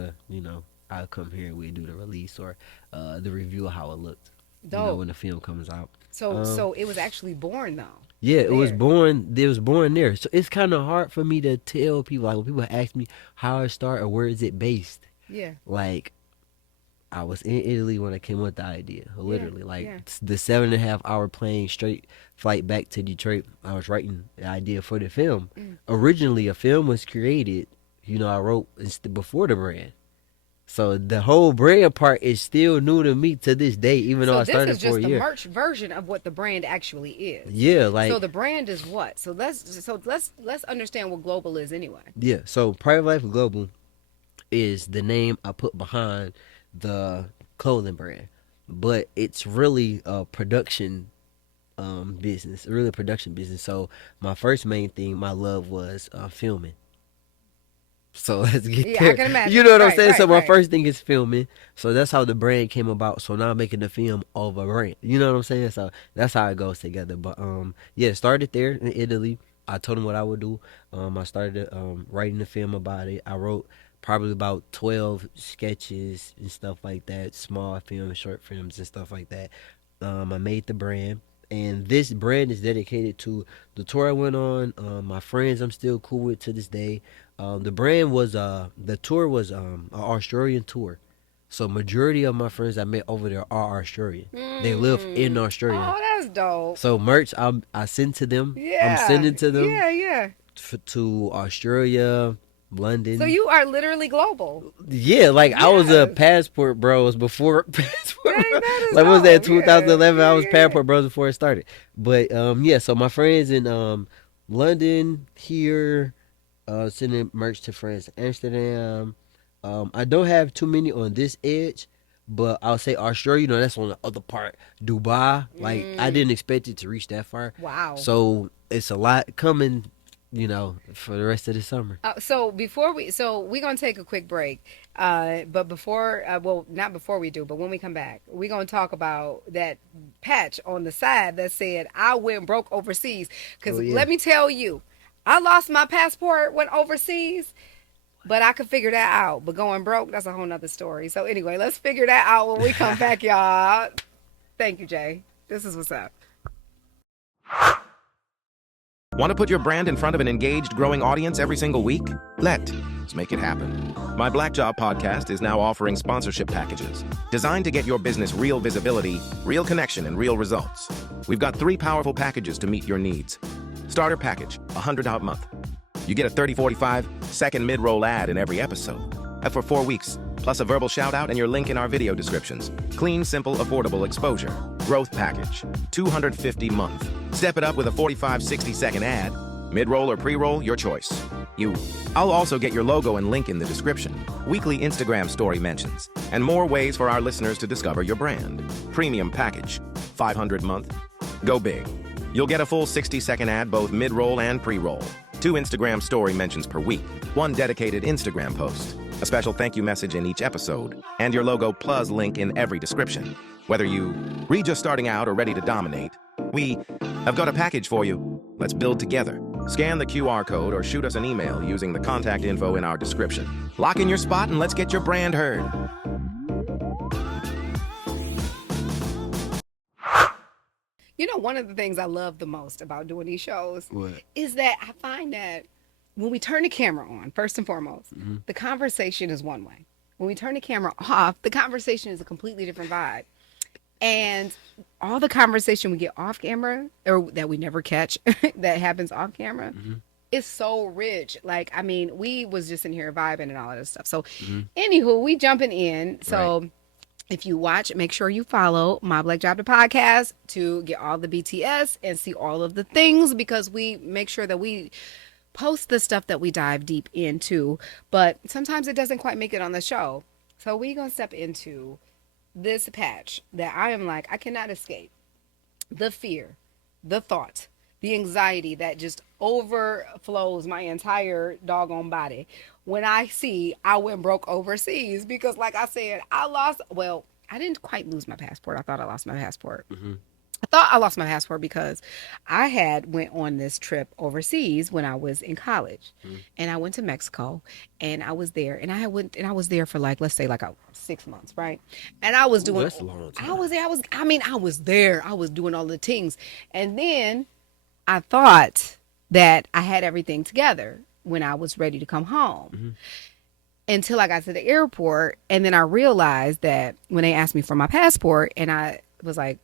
I'll come here and we do the release or the review of how it looked. Dope. When the film comes out. So Um, so it was actually born though. yeah, it was There. born. It was born there. So it's kind of hard for me to tell people. Like when people ask me how it started or where is it based, Yeah. like I was in Italy when I came up with the idea. Yeah. Literally, like Yeah. the 7.5 hour plane straight flight back to Detroit. I was writing the idea for the film. Mm. Originally, a film was created. I wrote before the brand. So the whole brand part is still new to me to this day, even though So I this started is for a just the year. merch version of what the brand actually is. Yeah, So like the brand is what? So let's understand what global is anyway. yeah. So Private Life Global is the name I put behind the clothing brand, but it's really a production business, really a production business. So my first main thing, my love was filming. So let's get Yeah, I there. can You imagine. know what I'm Right, saying? So right, my right. first thing is filming. So that's how the brand came about. So now I'm making the film of a brand. You know what I'm saying? So that's how it goes together. But yeah, started there in Italy. I told them what I would do. I started writing the film about it. I wrote probably about 12 sketches and stuff like that, small films, short films and stuff like that. I made the brand. And this brand is dedicated to the tour I went on, my friends I'm still cool with to this day. The tour was an Australian tour. So majority of my friends I met over there are Australian. They live in Mm. Australia. Oh, that's dope. So merch I send to them. I'm Yeah, sending to them yeah, yeah. to Australia, So London. you are literally global. Yeah, like I was a Yes. passport bros before passport Dang, bro. that is Like what was that dope. Yeah, 2011? I yeah, was yeah, yeah. passport bros before it started. But yeah, so my friends in London here, sending merch to friends in Amsterdam. I don't have too many on this edge, but I'll say Australia. That's on the other part. Dubai. Like I Mm. didn't expect it to reach that far. Wow. So it's a lot coming. For the rest of the summer. So we're gonna take a quick break. But before, well, not before we do, but when we come back, we're gonna talk about that patch on the side that said I went broke overseas. Oh Because yeah. let me tell you, I lost my passport, went overseas, but I could figure that out. But going broke, that's a whole nother story. So anyway, let's figure that out when we come back, y'all. Thank you, Jay. This is what's up. Want to put your brand in front of an engaged, growing audience every single week? Let's make it happen. My Black Job podcast is now offering sponsorship packages designed to get your business real visibility, real connection, and real results. We've got 3 powerful packages to meet your needs. Starter package, $100 a month. You get a 30-45-second mid-roll ad in every episode. And for 4 weeks, plus a verbal shout-out and your link in our video descriptions. Clean, simple, affordable exposure. Growth package, $250 a month. Step it up with a 45-60-second ad. Mid-roll or pre-roll, your choice. I'll also get your logo and link in the description. Weekly Instagram story mentions. And more ways for our listeners to discover your brand. Premium package, $500 a month. Go big. You'll get a full 60-second ad both mid-roll and pre-roll. 2 Instagram story mentions per week. 1 dedicated Instagram post. A special thank you message in each episode. And your logo plus link in every description. Whether you just starting out or ready to dominate, we have got a package for you. Let's build together. Scan the QR code or shoot us an email using the contact info in our description. Lock in your spot and let's get your brand heard. You know, one of the things I love the most about doing these shows What? is that I find that when we turn the camera on, first and foremost, the conversation is one way. When we turn the camera off, the conversation is a completely different vibe. And all the conversation we get off camera, or that we never catch, that happens off camera, is so rich. Like, I mean, we was just in here vibing and all of this stuff. So, anywho, we jumping in. So, Right. if you watch, make sure you follow My Black Job, the podcast, to get all the BTS and see all of the things, because we make sure that we post the stuff that we dive deep into. But sometimes it doesn't quite make it on the show. So we're going to step into this patch that I am like, I cannot escape. The fear, the thought, the anxiety that just overflows my entire doggone body when I see I went broke overseas. Because like I said, I didn't quite lose my passport. I thought I lost my passport. I thought I lost my passport because I had went on this trip overseas when I was in college, and I went to Mexico, and I was there, and I was there for like, let's say like 6 months, right? And I was doing, that's a long time. I was there, I was there, I was doing all the things, and then I thought that I had everything together when I was ready to come home. Until I got to the airport, and then I realized that when they asked me for my passport, and I was like,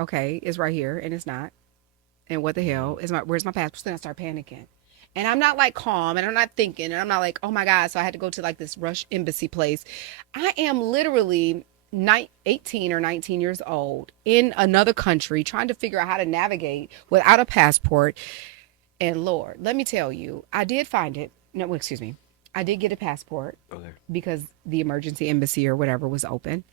okay, it's right here, and it's not. And what the hell is where's my passport? So then I start panicking. And I'm not like calm, and I'm not thinking, and I'm not like, oh my God. So I had to go to like this rush embassy place. I am literally 18 or 19 years old in another country trying to figure out how to navigate without a passport. And Lord, let me tell you, I did find it. No, excuse me. I did get a passport Okay. because the emergency embassy or whatever was open.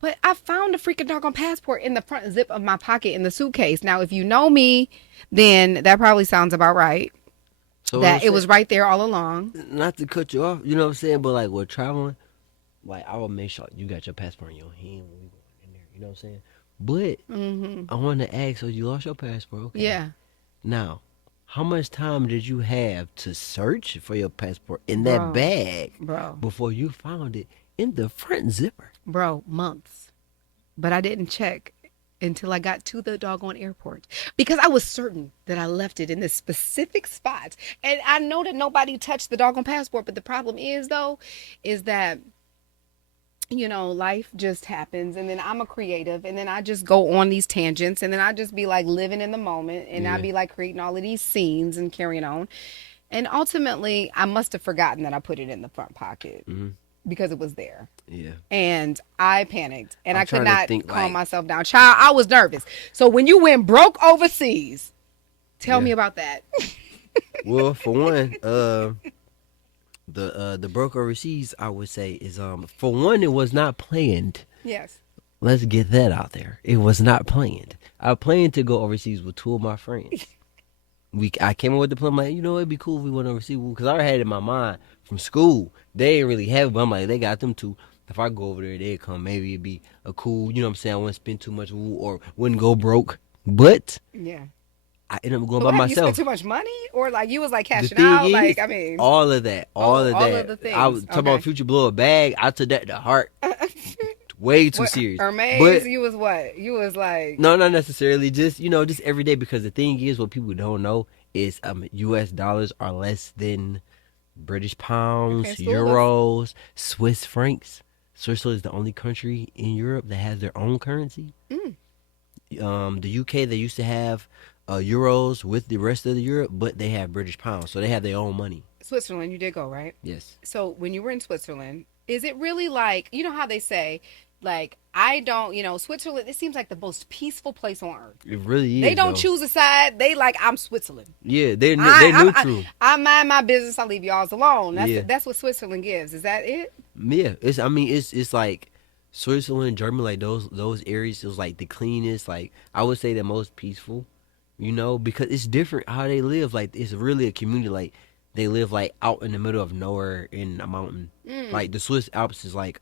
But I found a freaking doggone passport in the front zip of my pocket in the suitcase. Now, if you know me, then that probably sounds about right. So That it was right there all along. not to cut you off, you know what I'm saying, but like with traveling, like I will make sure you got your passport in your hand when we going in there. You know what I'm saying? But I want to ask, so you lost your passport? Okay. Yeah, Now, how much time did you have to search for your passport in that Bro. bag bro, before you found it in the front zipper? months. But I didn't check until I got to the doggone airport because I was certain that I left it in this specific spot. And I know that nobody touched the doggone passport. But the problem is, though, is that, you know, life just happens, and then I'm a creative, and then I just go on these tangents, and then I just be like living in the moment, and I Yeah. be like creating all of these scenes and carrying on. And ultimately, I must have forgotten that I put it in the front pocket because it was there. Yeah. And I panicked, and I'm I could trying to not think, calm like- myself down. Child, I was nervous. So when you went broke overseas, tell me about that. Well, for one, the broke overseas, I would say, is for one, it was not planned. Yes. Let's get that out there. It was not planned. I planned to go overseas with two of my friends. I came up with the plan, like, you know, it'd be cool if we went overseas, because I already had it in my mind from school. They didn't really have it, but I'm like, they got them too. If I go over there, they'd come. Maybe it'd be a cool, you know what I'm saying? I wouldn't spend too much or wouldn't go broke. But Yeah. I ended up going But by what, you spent myself. too much money, or like you was like The cashing thing out? is, Like, I mean, all of that, all of all that. of the things. I was talking Okay. about Future blow a bag. I took that to heart. Way too what, serious. Hermes, But you was what? You was like, no, not necessarily. Just, you know, just every day. Because the thing is, what people don't know is U.S. dollars are less than British pounds, Okay, school us. euros, Swiss francs. Switzerland is the only country in Europe that has their own currency. The UK, they used to have euros with the rest of the Europe, but they have British pounds, so they have their own money. Switzerland, you did go, right? Yes. So when you were in Switzerland, is it really like, you know how they say, like, I don't, you know, Switzerland, it seems like the most peaceful place on earth. It really is. They don't though. choose a side. They like, I'm Switzerland. Yeah, they're I, neutral. I mind my business. I leave y'all's alone. Yeah. That's what Switzerland gives. Is that it? Yeah, it's like Switzerland, Germany, like those areas is like the cleanest. Like I would say the most peaceful, you know, because it's different how they live. Like it's really a community. Like they live like out in the middle of nowhere in a mountain. Like the Swiss Alps is like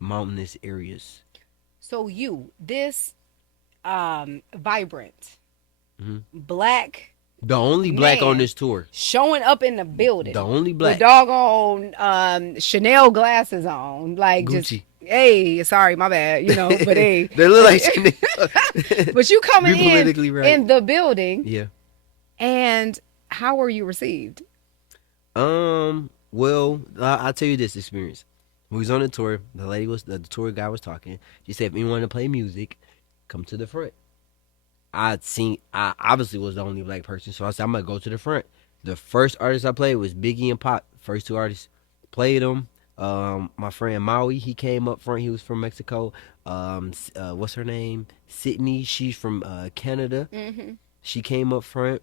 mountainous areas. So this vibrant, Mhm. black, The only black on Man, this tour. showing up in the The building only with black. doggone Chanel glasses on, like just Gucci. hey, sorry, my bad, but hey, They look like Chanel. but you coming Be in politically right. in the building, Yeah. and how were you received? Well, I'll tell you this experience. We was on the tour. The tour guy was talking. She said, if you want to play music, come to the front. I obviously was the only black person, so I said, I'm going to go to the front. The first artist I played was Biggie and Pop. First two artists played them. My friend Maui, he came up front. He was from Mexico. What's her name? Sydney. She's from Canada. Mm-hmm. She came up front.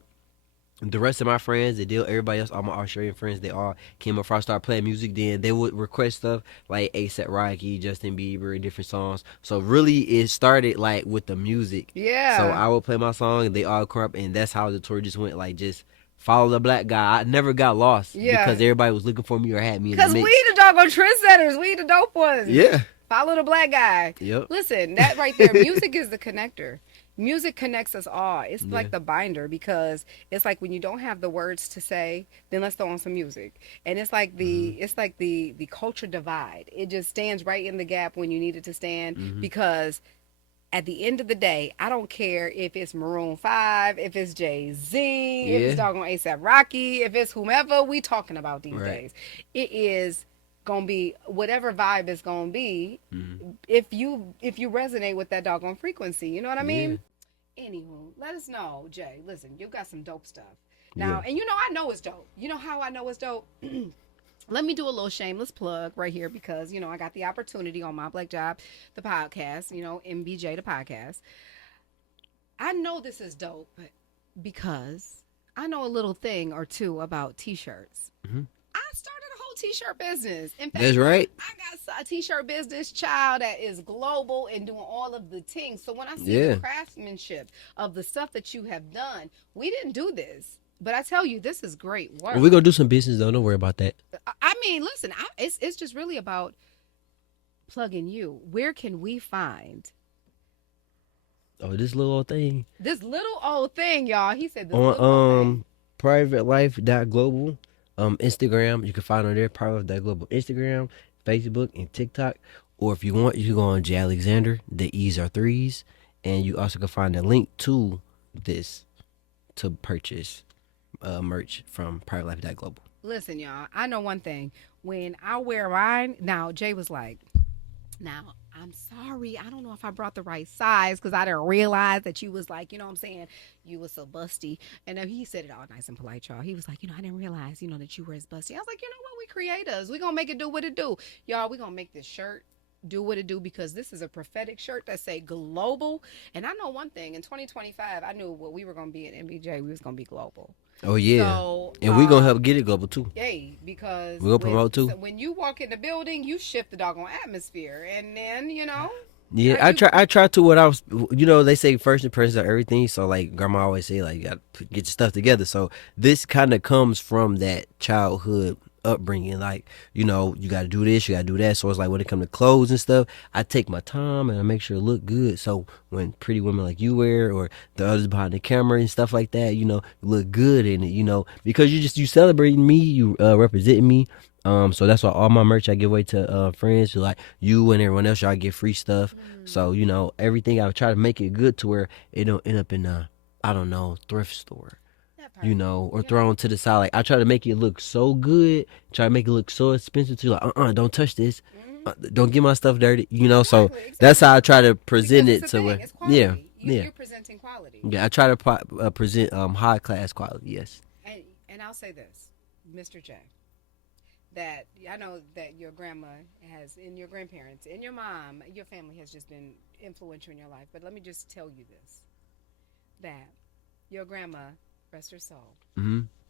The rest of my friends, everybody else, all my Australian friends, they all came up front. I started playing music. Then they would request stuff like A$AP Rocky, Justin Bieber, and different songs. So really, it started like with the music. Yeah. So I would play my song, and they all come up, and that's how the tour just went. Like just follow the black guy. I never got lost because everybody was looking for me or had me in the mix. Because we the doggone trendsetters. We the dope ones. Yeah. Follow the black guy. Yep. Listen, that right there, music is the connector. Music connects us all. It's like the binder, because it's like when you don't have the words to say, then let's throw on some music. And it's like the culture divide. It just stands right in the gap when you need it to stand, because at the end of the day, I don't care if it's Maroon 5, if it's Jay-Z, if it's doggone A$AP Rocky, if it's whomever we talking about these days. It is gonna be whatever vibe it's gonna be, if you resonate with that doggone frequency. You know what I mean? Anywho, let us know, Jay. Listen, you got some dope stuff now, and I know it's dope. You know how I know it's dope? Let me do a little shameless plug right here, because I got the opportunity on My Black Job, the podcast, MBJ the podcast. I know this is dope because I know a little thing or two about t-shirts. I started a whole t-shirt business. In fact, That's right. I got a t-shirt business, child, that is global and doing all of the things. So when I see the craftsmanship of the stuff that you have done, we didn't do this. But I tell you, this is great work. We're going to do some business, though. Don't worry about that. I mean, listen, it's just really about plugging you. Where can we find this little old thing? This little old thing, y'all. He said this on little old thing. privatelife.global. Instagram, you can find on there, privatelife.global. Instagram, Facebook, and TikTok. Or if you want, you can go on J. Alexander. The E's are 3s. And you also can find a link to this to purchase merch from privatelife.global. Listen, y'all, I know one thing. When I wear mine, now Jay was like, now, I'm sorry, I don't know if I brought the right size, because I didn't realize that you was like, you know what I'm saying, you was so busty. And then he said it all nice and polite, y'all. He was like, I didn't realize, that you were as busty. I was like, you know what, we creators. We gonna make it do what it do. Y'all, we gonna make this shirt do what it do, because this is a prophetic shirt that say global. And I know one thing, in 2025, I knew what we were gonna be at MBJ, we was gonna be global. Oh, yeah. So, and we're going to help get it global, too. Yay, because we're going to promote, too. So when you walk in the building, you shift the doggone atmosphere. And then, Yeah, I try to what I was, they say first impressions are everything. So, like, grandma always say, like, you got to get your stuff together. So, this kind of comes from that childhood upbringing. Like, you got to do this, you got to do that. So, it's like when it comes to clothes and stuff, I take my time and I make sure it look good. So, when pretty women like you wear, or the others behind the camera and stuff like that, look good in it, because you celebrating me, you representing me. So that's why all my merch I give away to friends, like you and everyone else. Y'all get free stuff. So everything I try to make it good to where it don't end up in thrift store, or thrown to the side. Like I try to make it look so good, try to make it look so expensive to like don't touch this, don't get my stuff dirty. So that's how I try to present it to where you're presenting quality. Yeah, I try to present high class quality. Yes. And I'll say this, Mr. J, that I know that your grandma has, and your grandparents, and your mom, your family has just been influential in your life. But let me just tell you this, that your grandma, rest her soul,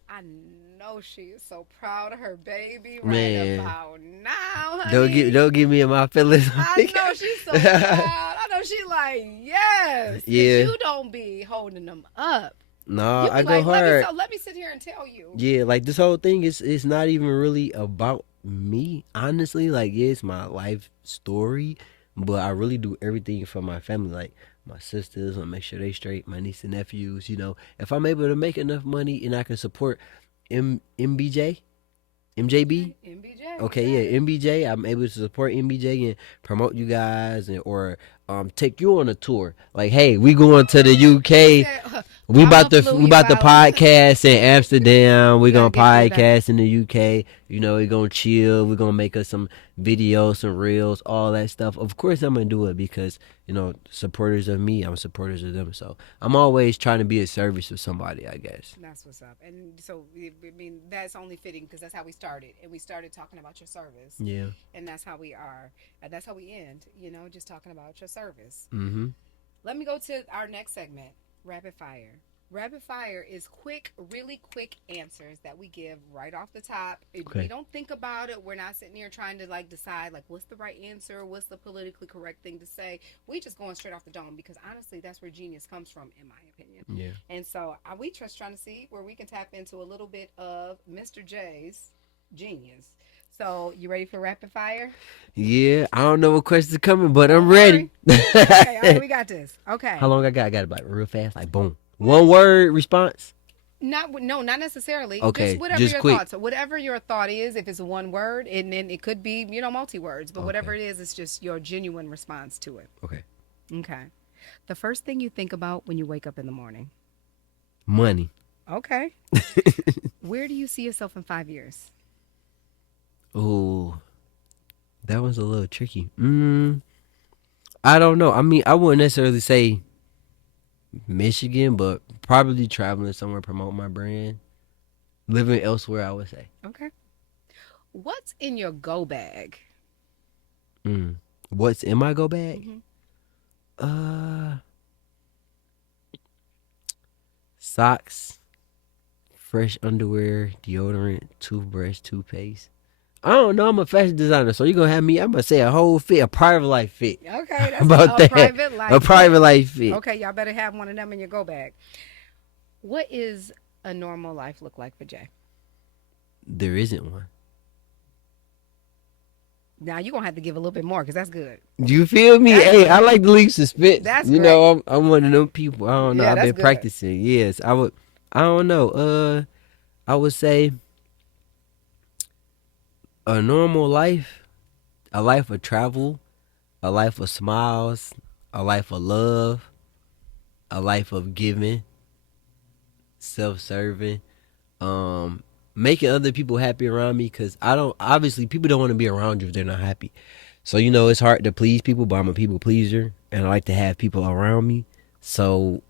I know she is so proud of her baby right about now, honey. Don't give me in my feelings. I know she's so proud. I know she like, yes. Yeah. You don't be holding them up. No, I go hard. Let me sit here and tell you. Yeah, like this whole thing is not even really about me, honestly. Like, yeah, it's my life story, but I really do everything for my family. Like, my sisters. I want to make sure they straight. My niece and nephews. You know, if I'm able to make enough money and I can support MBJ, MJB. MBJ. Okay, yeah, MBJ. I'm able to support MBJ and promote you guys, or take you on a tour. Like, hey, we going to the UK. We about to podcast in Amsterdam. We gonna podcast in the UK. You know, we gonna chill. We gonna make us some videos, some reels, all that stuff. Of course, I'm gonna do it because you know, supporters of me, I'm supporters of them. So I'm always trying to be a service of somebody, I guess. That's what's up. And so, I mean, that's only fitting because that's how we started. And we started talking about your service. Yeah. And that's how we are. And that's how we end, you know, just talking about your service. Mm-hmm. Let me go to our next segment, Rapid Fire. Rapid Fire is quick, really quick answers that we give right off the top. Okay. We don't think about it. We're not sitting here trying to like decide like what's the right answer, what's the politically correct thing to say. We just going straight off the dome because honestly, that's where genius comes from, in my opinion. Yeah. And so we just trying to see where we can tap into a little bit of Mr. J's genius. So you ready for Rapid Fire? Yeah. I don't know what questions are coming, but I'm ready. Okay, all right, we got this. Okay. How long I got? I got it like real fast, like boom. One word response. Not necessarily. Okay, just whatever just your quick. thoughts. Whatever your thought is, if it's one word, and then it could be multi words, but whatever it is, it's just your genuine response to it. Okay. Okay. The first thing you think about when you wake up in the morning. Money. Okay. Where do you see yourself in 5 years? Oh, that one's a little tricky. I don't know. I mean, I wouldn't necessarily say Michigan, but probably traveling somewhere, promote my brand, living elsewhere, I would say. Okay. What's in your go bag? What's in my go bag? Socks, fresh underwear, deodorant, toothbrush, toothpaste. I don't know. I'm a fashion designer, so you're gonna have me. I'm gonna say a whole fit, a private life fit. Okay, that's about a that. Private life. A private life fit. Okay, y'all better have one of them in your go bag. What is a normal life look like for Jay? There isn't one. Now you're gonna have to give a little bit more because that's good. You feel me? Hey, I like to leave suspense. That's you great. know, I'm one of them people. I don't know. Yeah, I've that's been good. practicing. Yes, I would. I don't know. I would say a normal life, a life of travel, a life of smiles, a life of love, a life of giving, self-serving, making other people happy around me. Cause obviously people don't want to be around you if they're not happy. So, you know, it's hard to please people, but I'm a people pleaser and I like to have people around me. So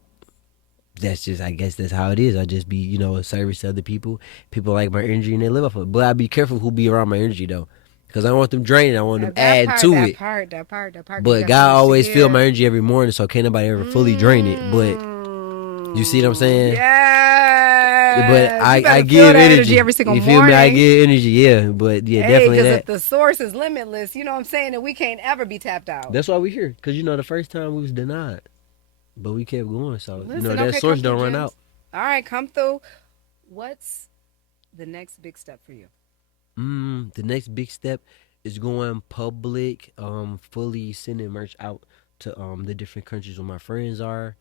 that's just, I guess that's how it is. I just be, you know, a service to other people. People like my energy and they live off of it. But I be careful who be around my energy though. Because I don't want them draining. I want them adding to it. That part. But God always feel my energy every morning, so can't nobody ever fully drain it. But you see what I'm saying? Yeah. But I give energy every single you morning. feel me? I give energy, yeah. But yeah, definitely because that. if the source is limitless, you know what I'm saying, that we can't ever be tapped out. That's why we're here. Because, you know, the first time we was denied. But we kept going. So, Listen, you know, that okay, source come don't through, run James. out. All right, come through. What's the next big step for you? The next big step is going public, fully sending merch out to the different countries where my friends are,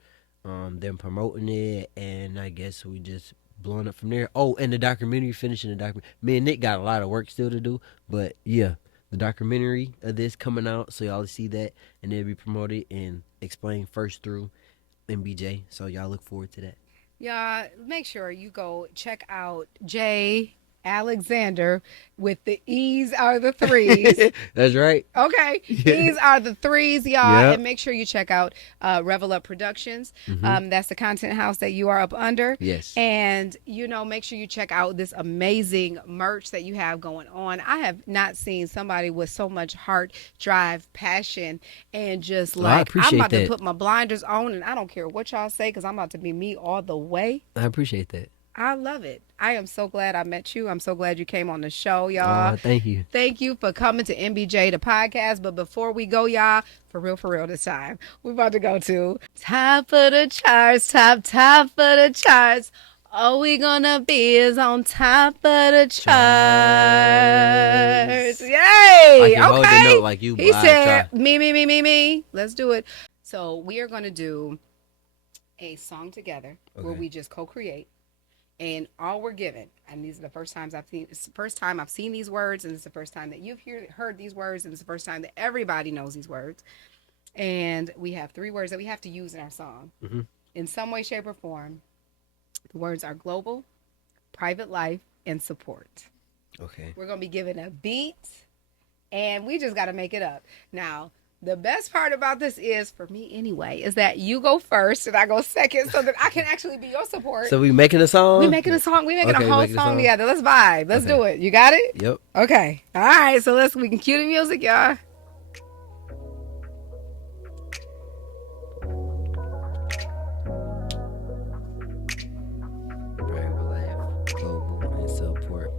them promoting it, and I guess we just blowing up from there. Oh, and the documentary, finishing the documentary. Me and Nick got a lot of work still to do, but yeah, the documentary of this coming out, so y'all see that, and it'll be promoted and explained first through MBJ, so y'all look forward to that. Y'all, make sure you go check out Jay Alexander with the E's are the threes. That's right. Okay. These are the threes, y'all. Yep. And make sure you check out Revel Up Productions. That's the content house that you are up under. Yes. And, you know, make sure you check out this amazing merch that you have going on. I have not seen somebody with so much heart, drive, passion, and just like, I'm about to put my blinders on and I don't care what y'all say because I'm about to be me all the way. I appreciate that. I love it. I am so glad I met you. I'm so glad you came on the show, y'all. Thank you. Thank you for coming to MBJ, the podcast. But before we go, y'all, for real this time, we're about to go to top of the charts, top of the charts. All we gonna be is on top of the charts. Yay! Hold the note like you. He said, me. Let's do it. So we are going to do a song together where we just co-create. And all we're given, and these are the first times it's the first time I've seen these words, and it's the first time that you've heard these words, and it's the first time that everybody knows these words. And we have 3 words that we have to use in our song. Mm-hmm. In some way, shape, or form. The words are global, private life, and support. Okay. We're going to be given a beat, and we just got to make it up. Now, the best part about this is, for me anyway, is that you go first and I go second so that I can actually be your support. So we making a song? We making a song. We making a whole song together. Let's vibe. Let's do it. You got it? Yep. Okay. All right. So we can cue the music, y'all. Private life, global, and support.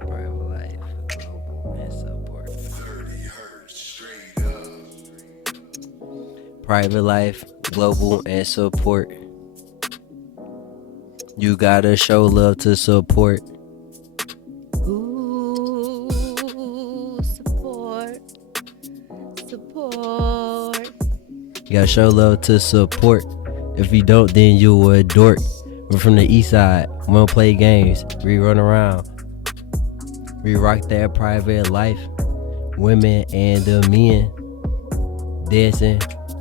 Private life, global, and support. 30 hertz straight up. Private life, global, and support. You gotta show love to support. Ooh, support. You gotta show love to support. If you don't, then you a dork. We're from the east side. We don't play games. We run around. We rock that private life. Women and the men dancing,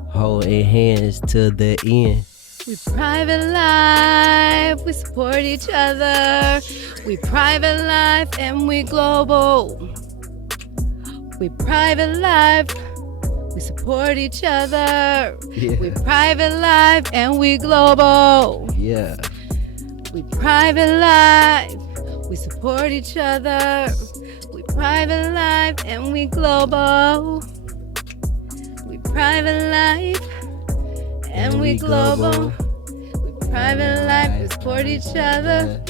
holding hands to the end. We private life, we support each other. We private life and we global. We private life, we support each other. Yeah. We private life and we global. Yeah. We private life, we support each other. We private life and we global. We private life and we global. We private life, we support each other.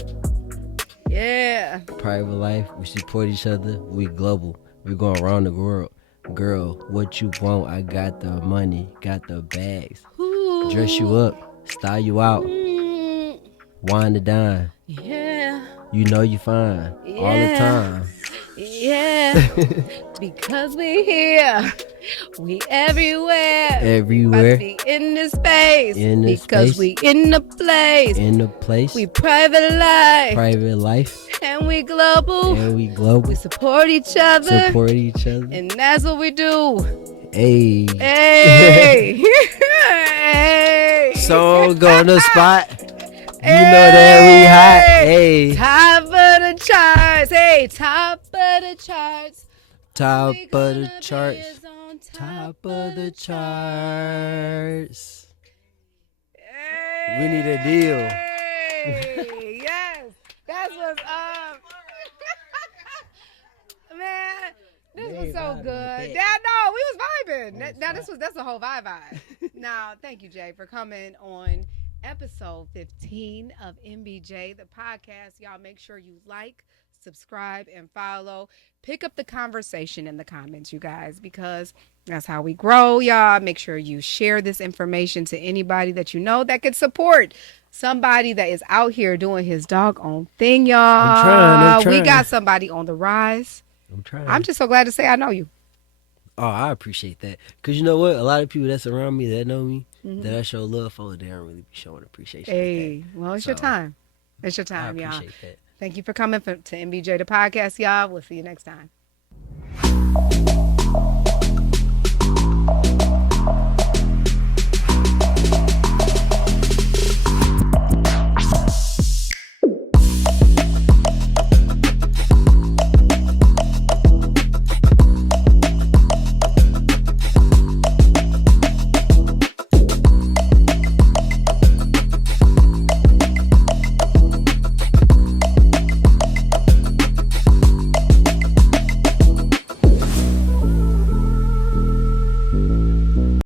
Yeah. Private life, we support each other. We global. We going around the world. Girl, what you want? I got the money, got the bags. Ooh. Dress you up, style you out, Mm, wine and dine. yeah. You know you fine all the Yeah. time. Yeah. Because we here. We everywhere. Everywhere. Must be in this space. In this because space. we in the place. In the place. We private life. Private life. And we global. And we global. We support each other. Support each other. And that's what we do. Hey. Hey. Hey. Song on the spot. You know that we hot. Hey. Top of the charts. Hey, top of the charts. Top We of gonna the be charts. is on Top of the charts. Hey. We need a deal. Yes. That's what's up. Man, this was so good. Yeah, no, we was vibing. Now that's the whole vibe. Now, thank you, Jay, for coming on episode 15 of MBJ, the podcast. Y'all make sure you like, subscribe, and follow. Pick up the conversation in the comments, you guys, because that's how we grow, y'all. Make sure you share this information to anybody that you know that could support somebody that is out here doing his doggone thing, y'all. I'm trying. We got somebody on the rise. I'm trying. I'm just so glad to say I know you. Oh, I appreciate that. Because you know what? A lot of people that's around me that know me, that I show love for, they don't really be showing appreciation. Hey, like that. well, it's your time. It's your I time, y'all. appreciate that. Thank you for coming to MBJ, the podcast, y'all. We'll see you next time.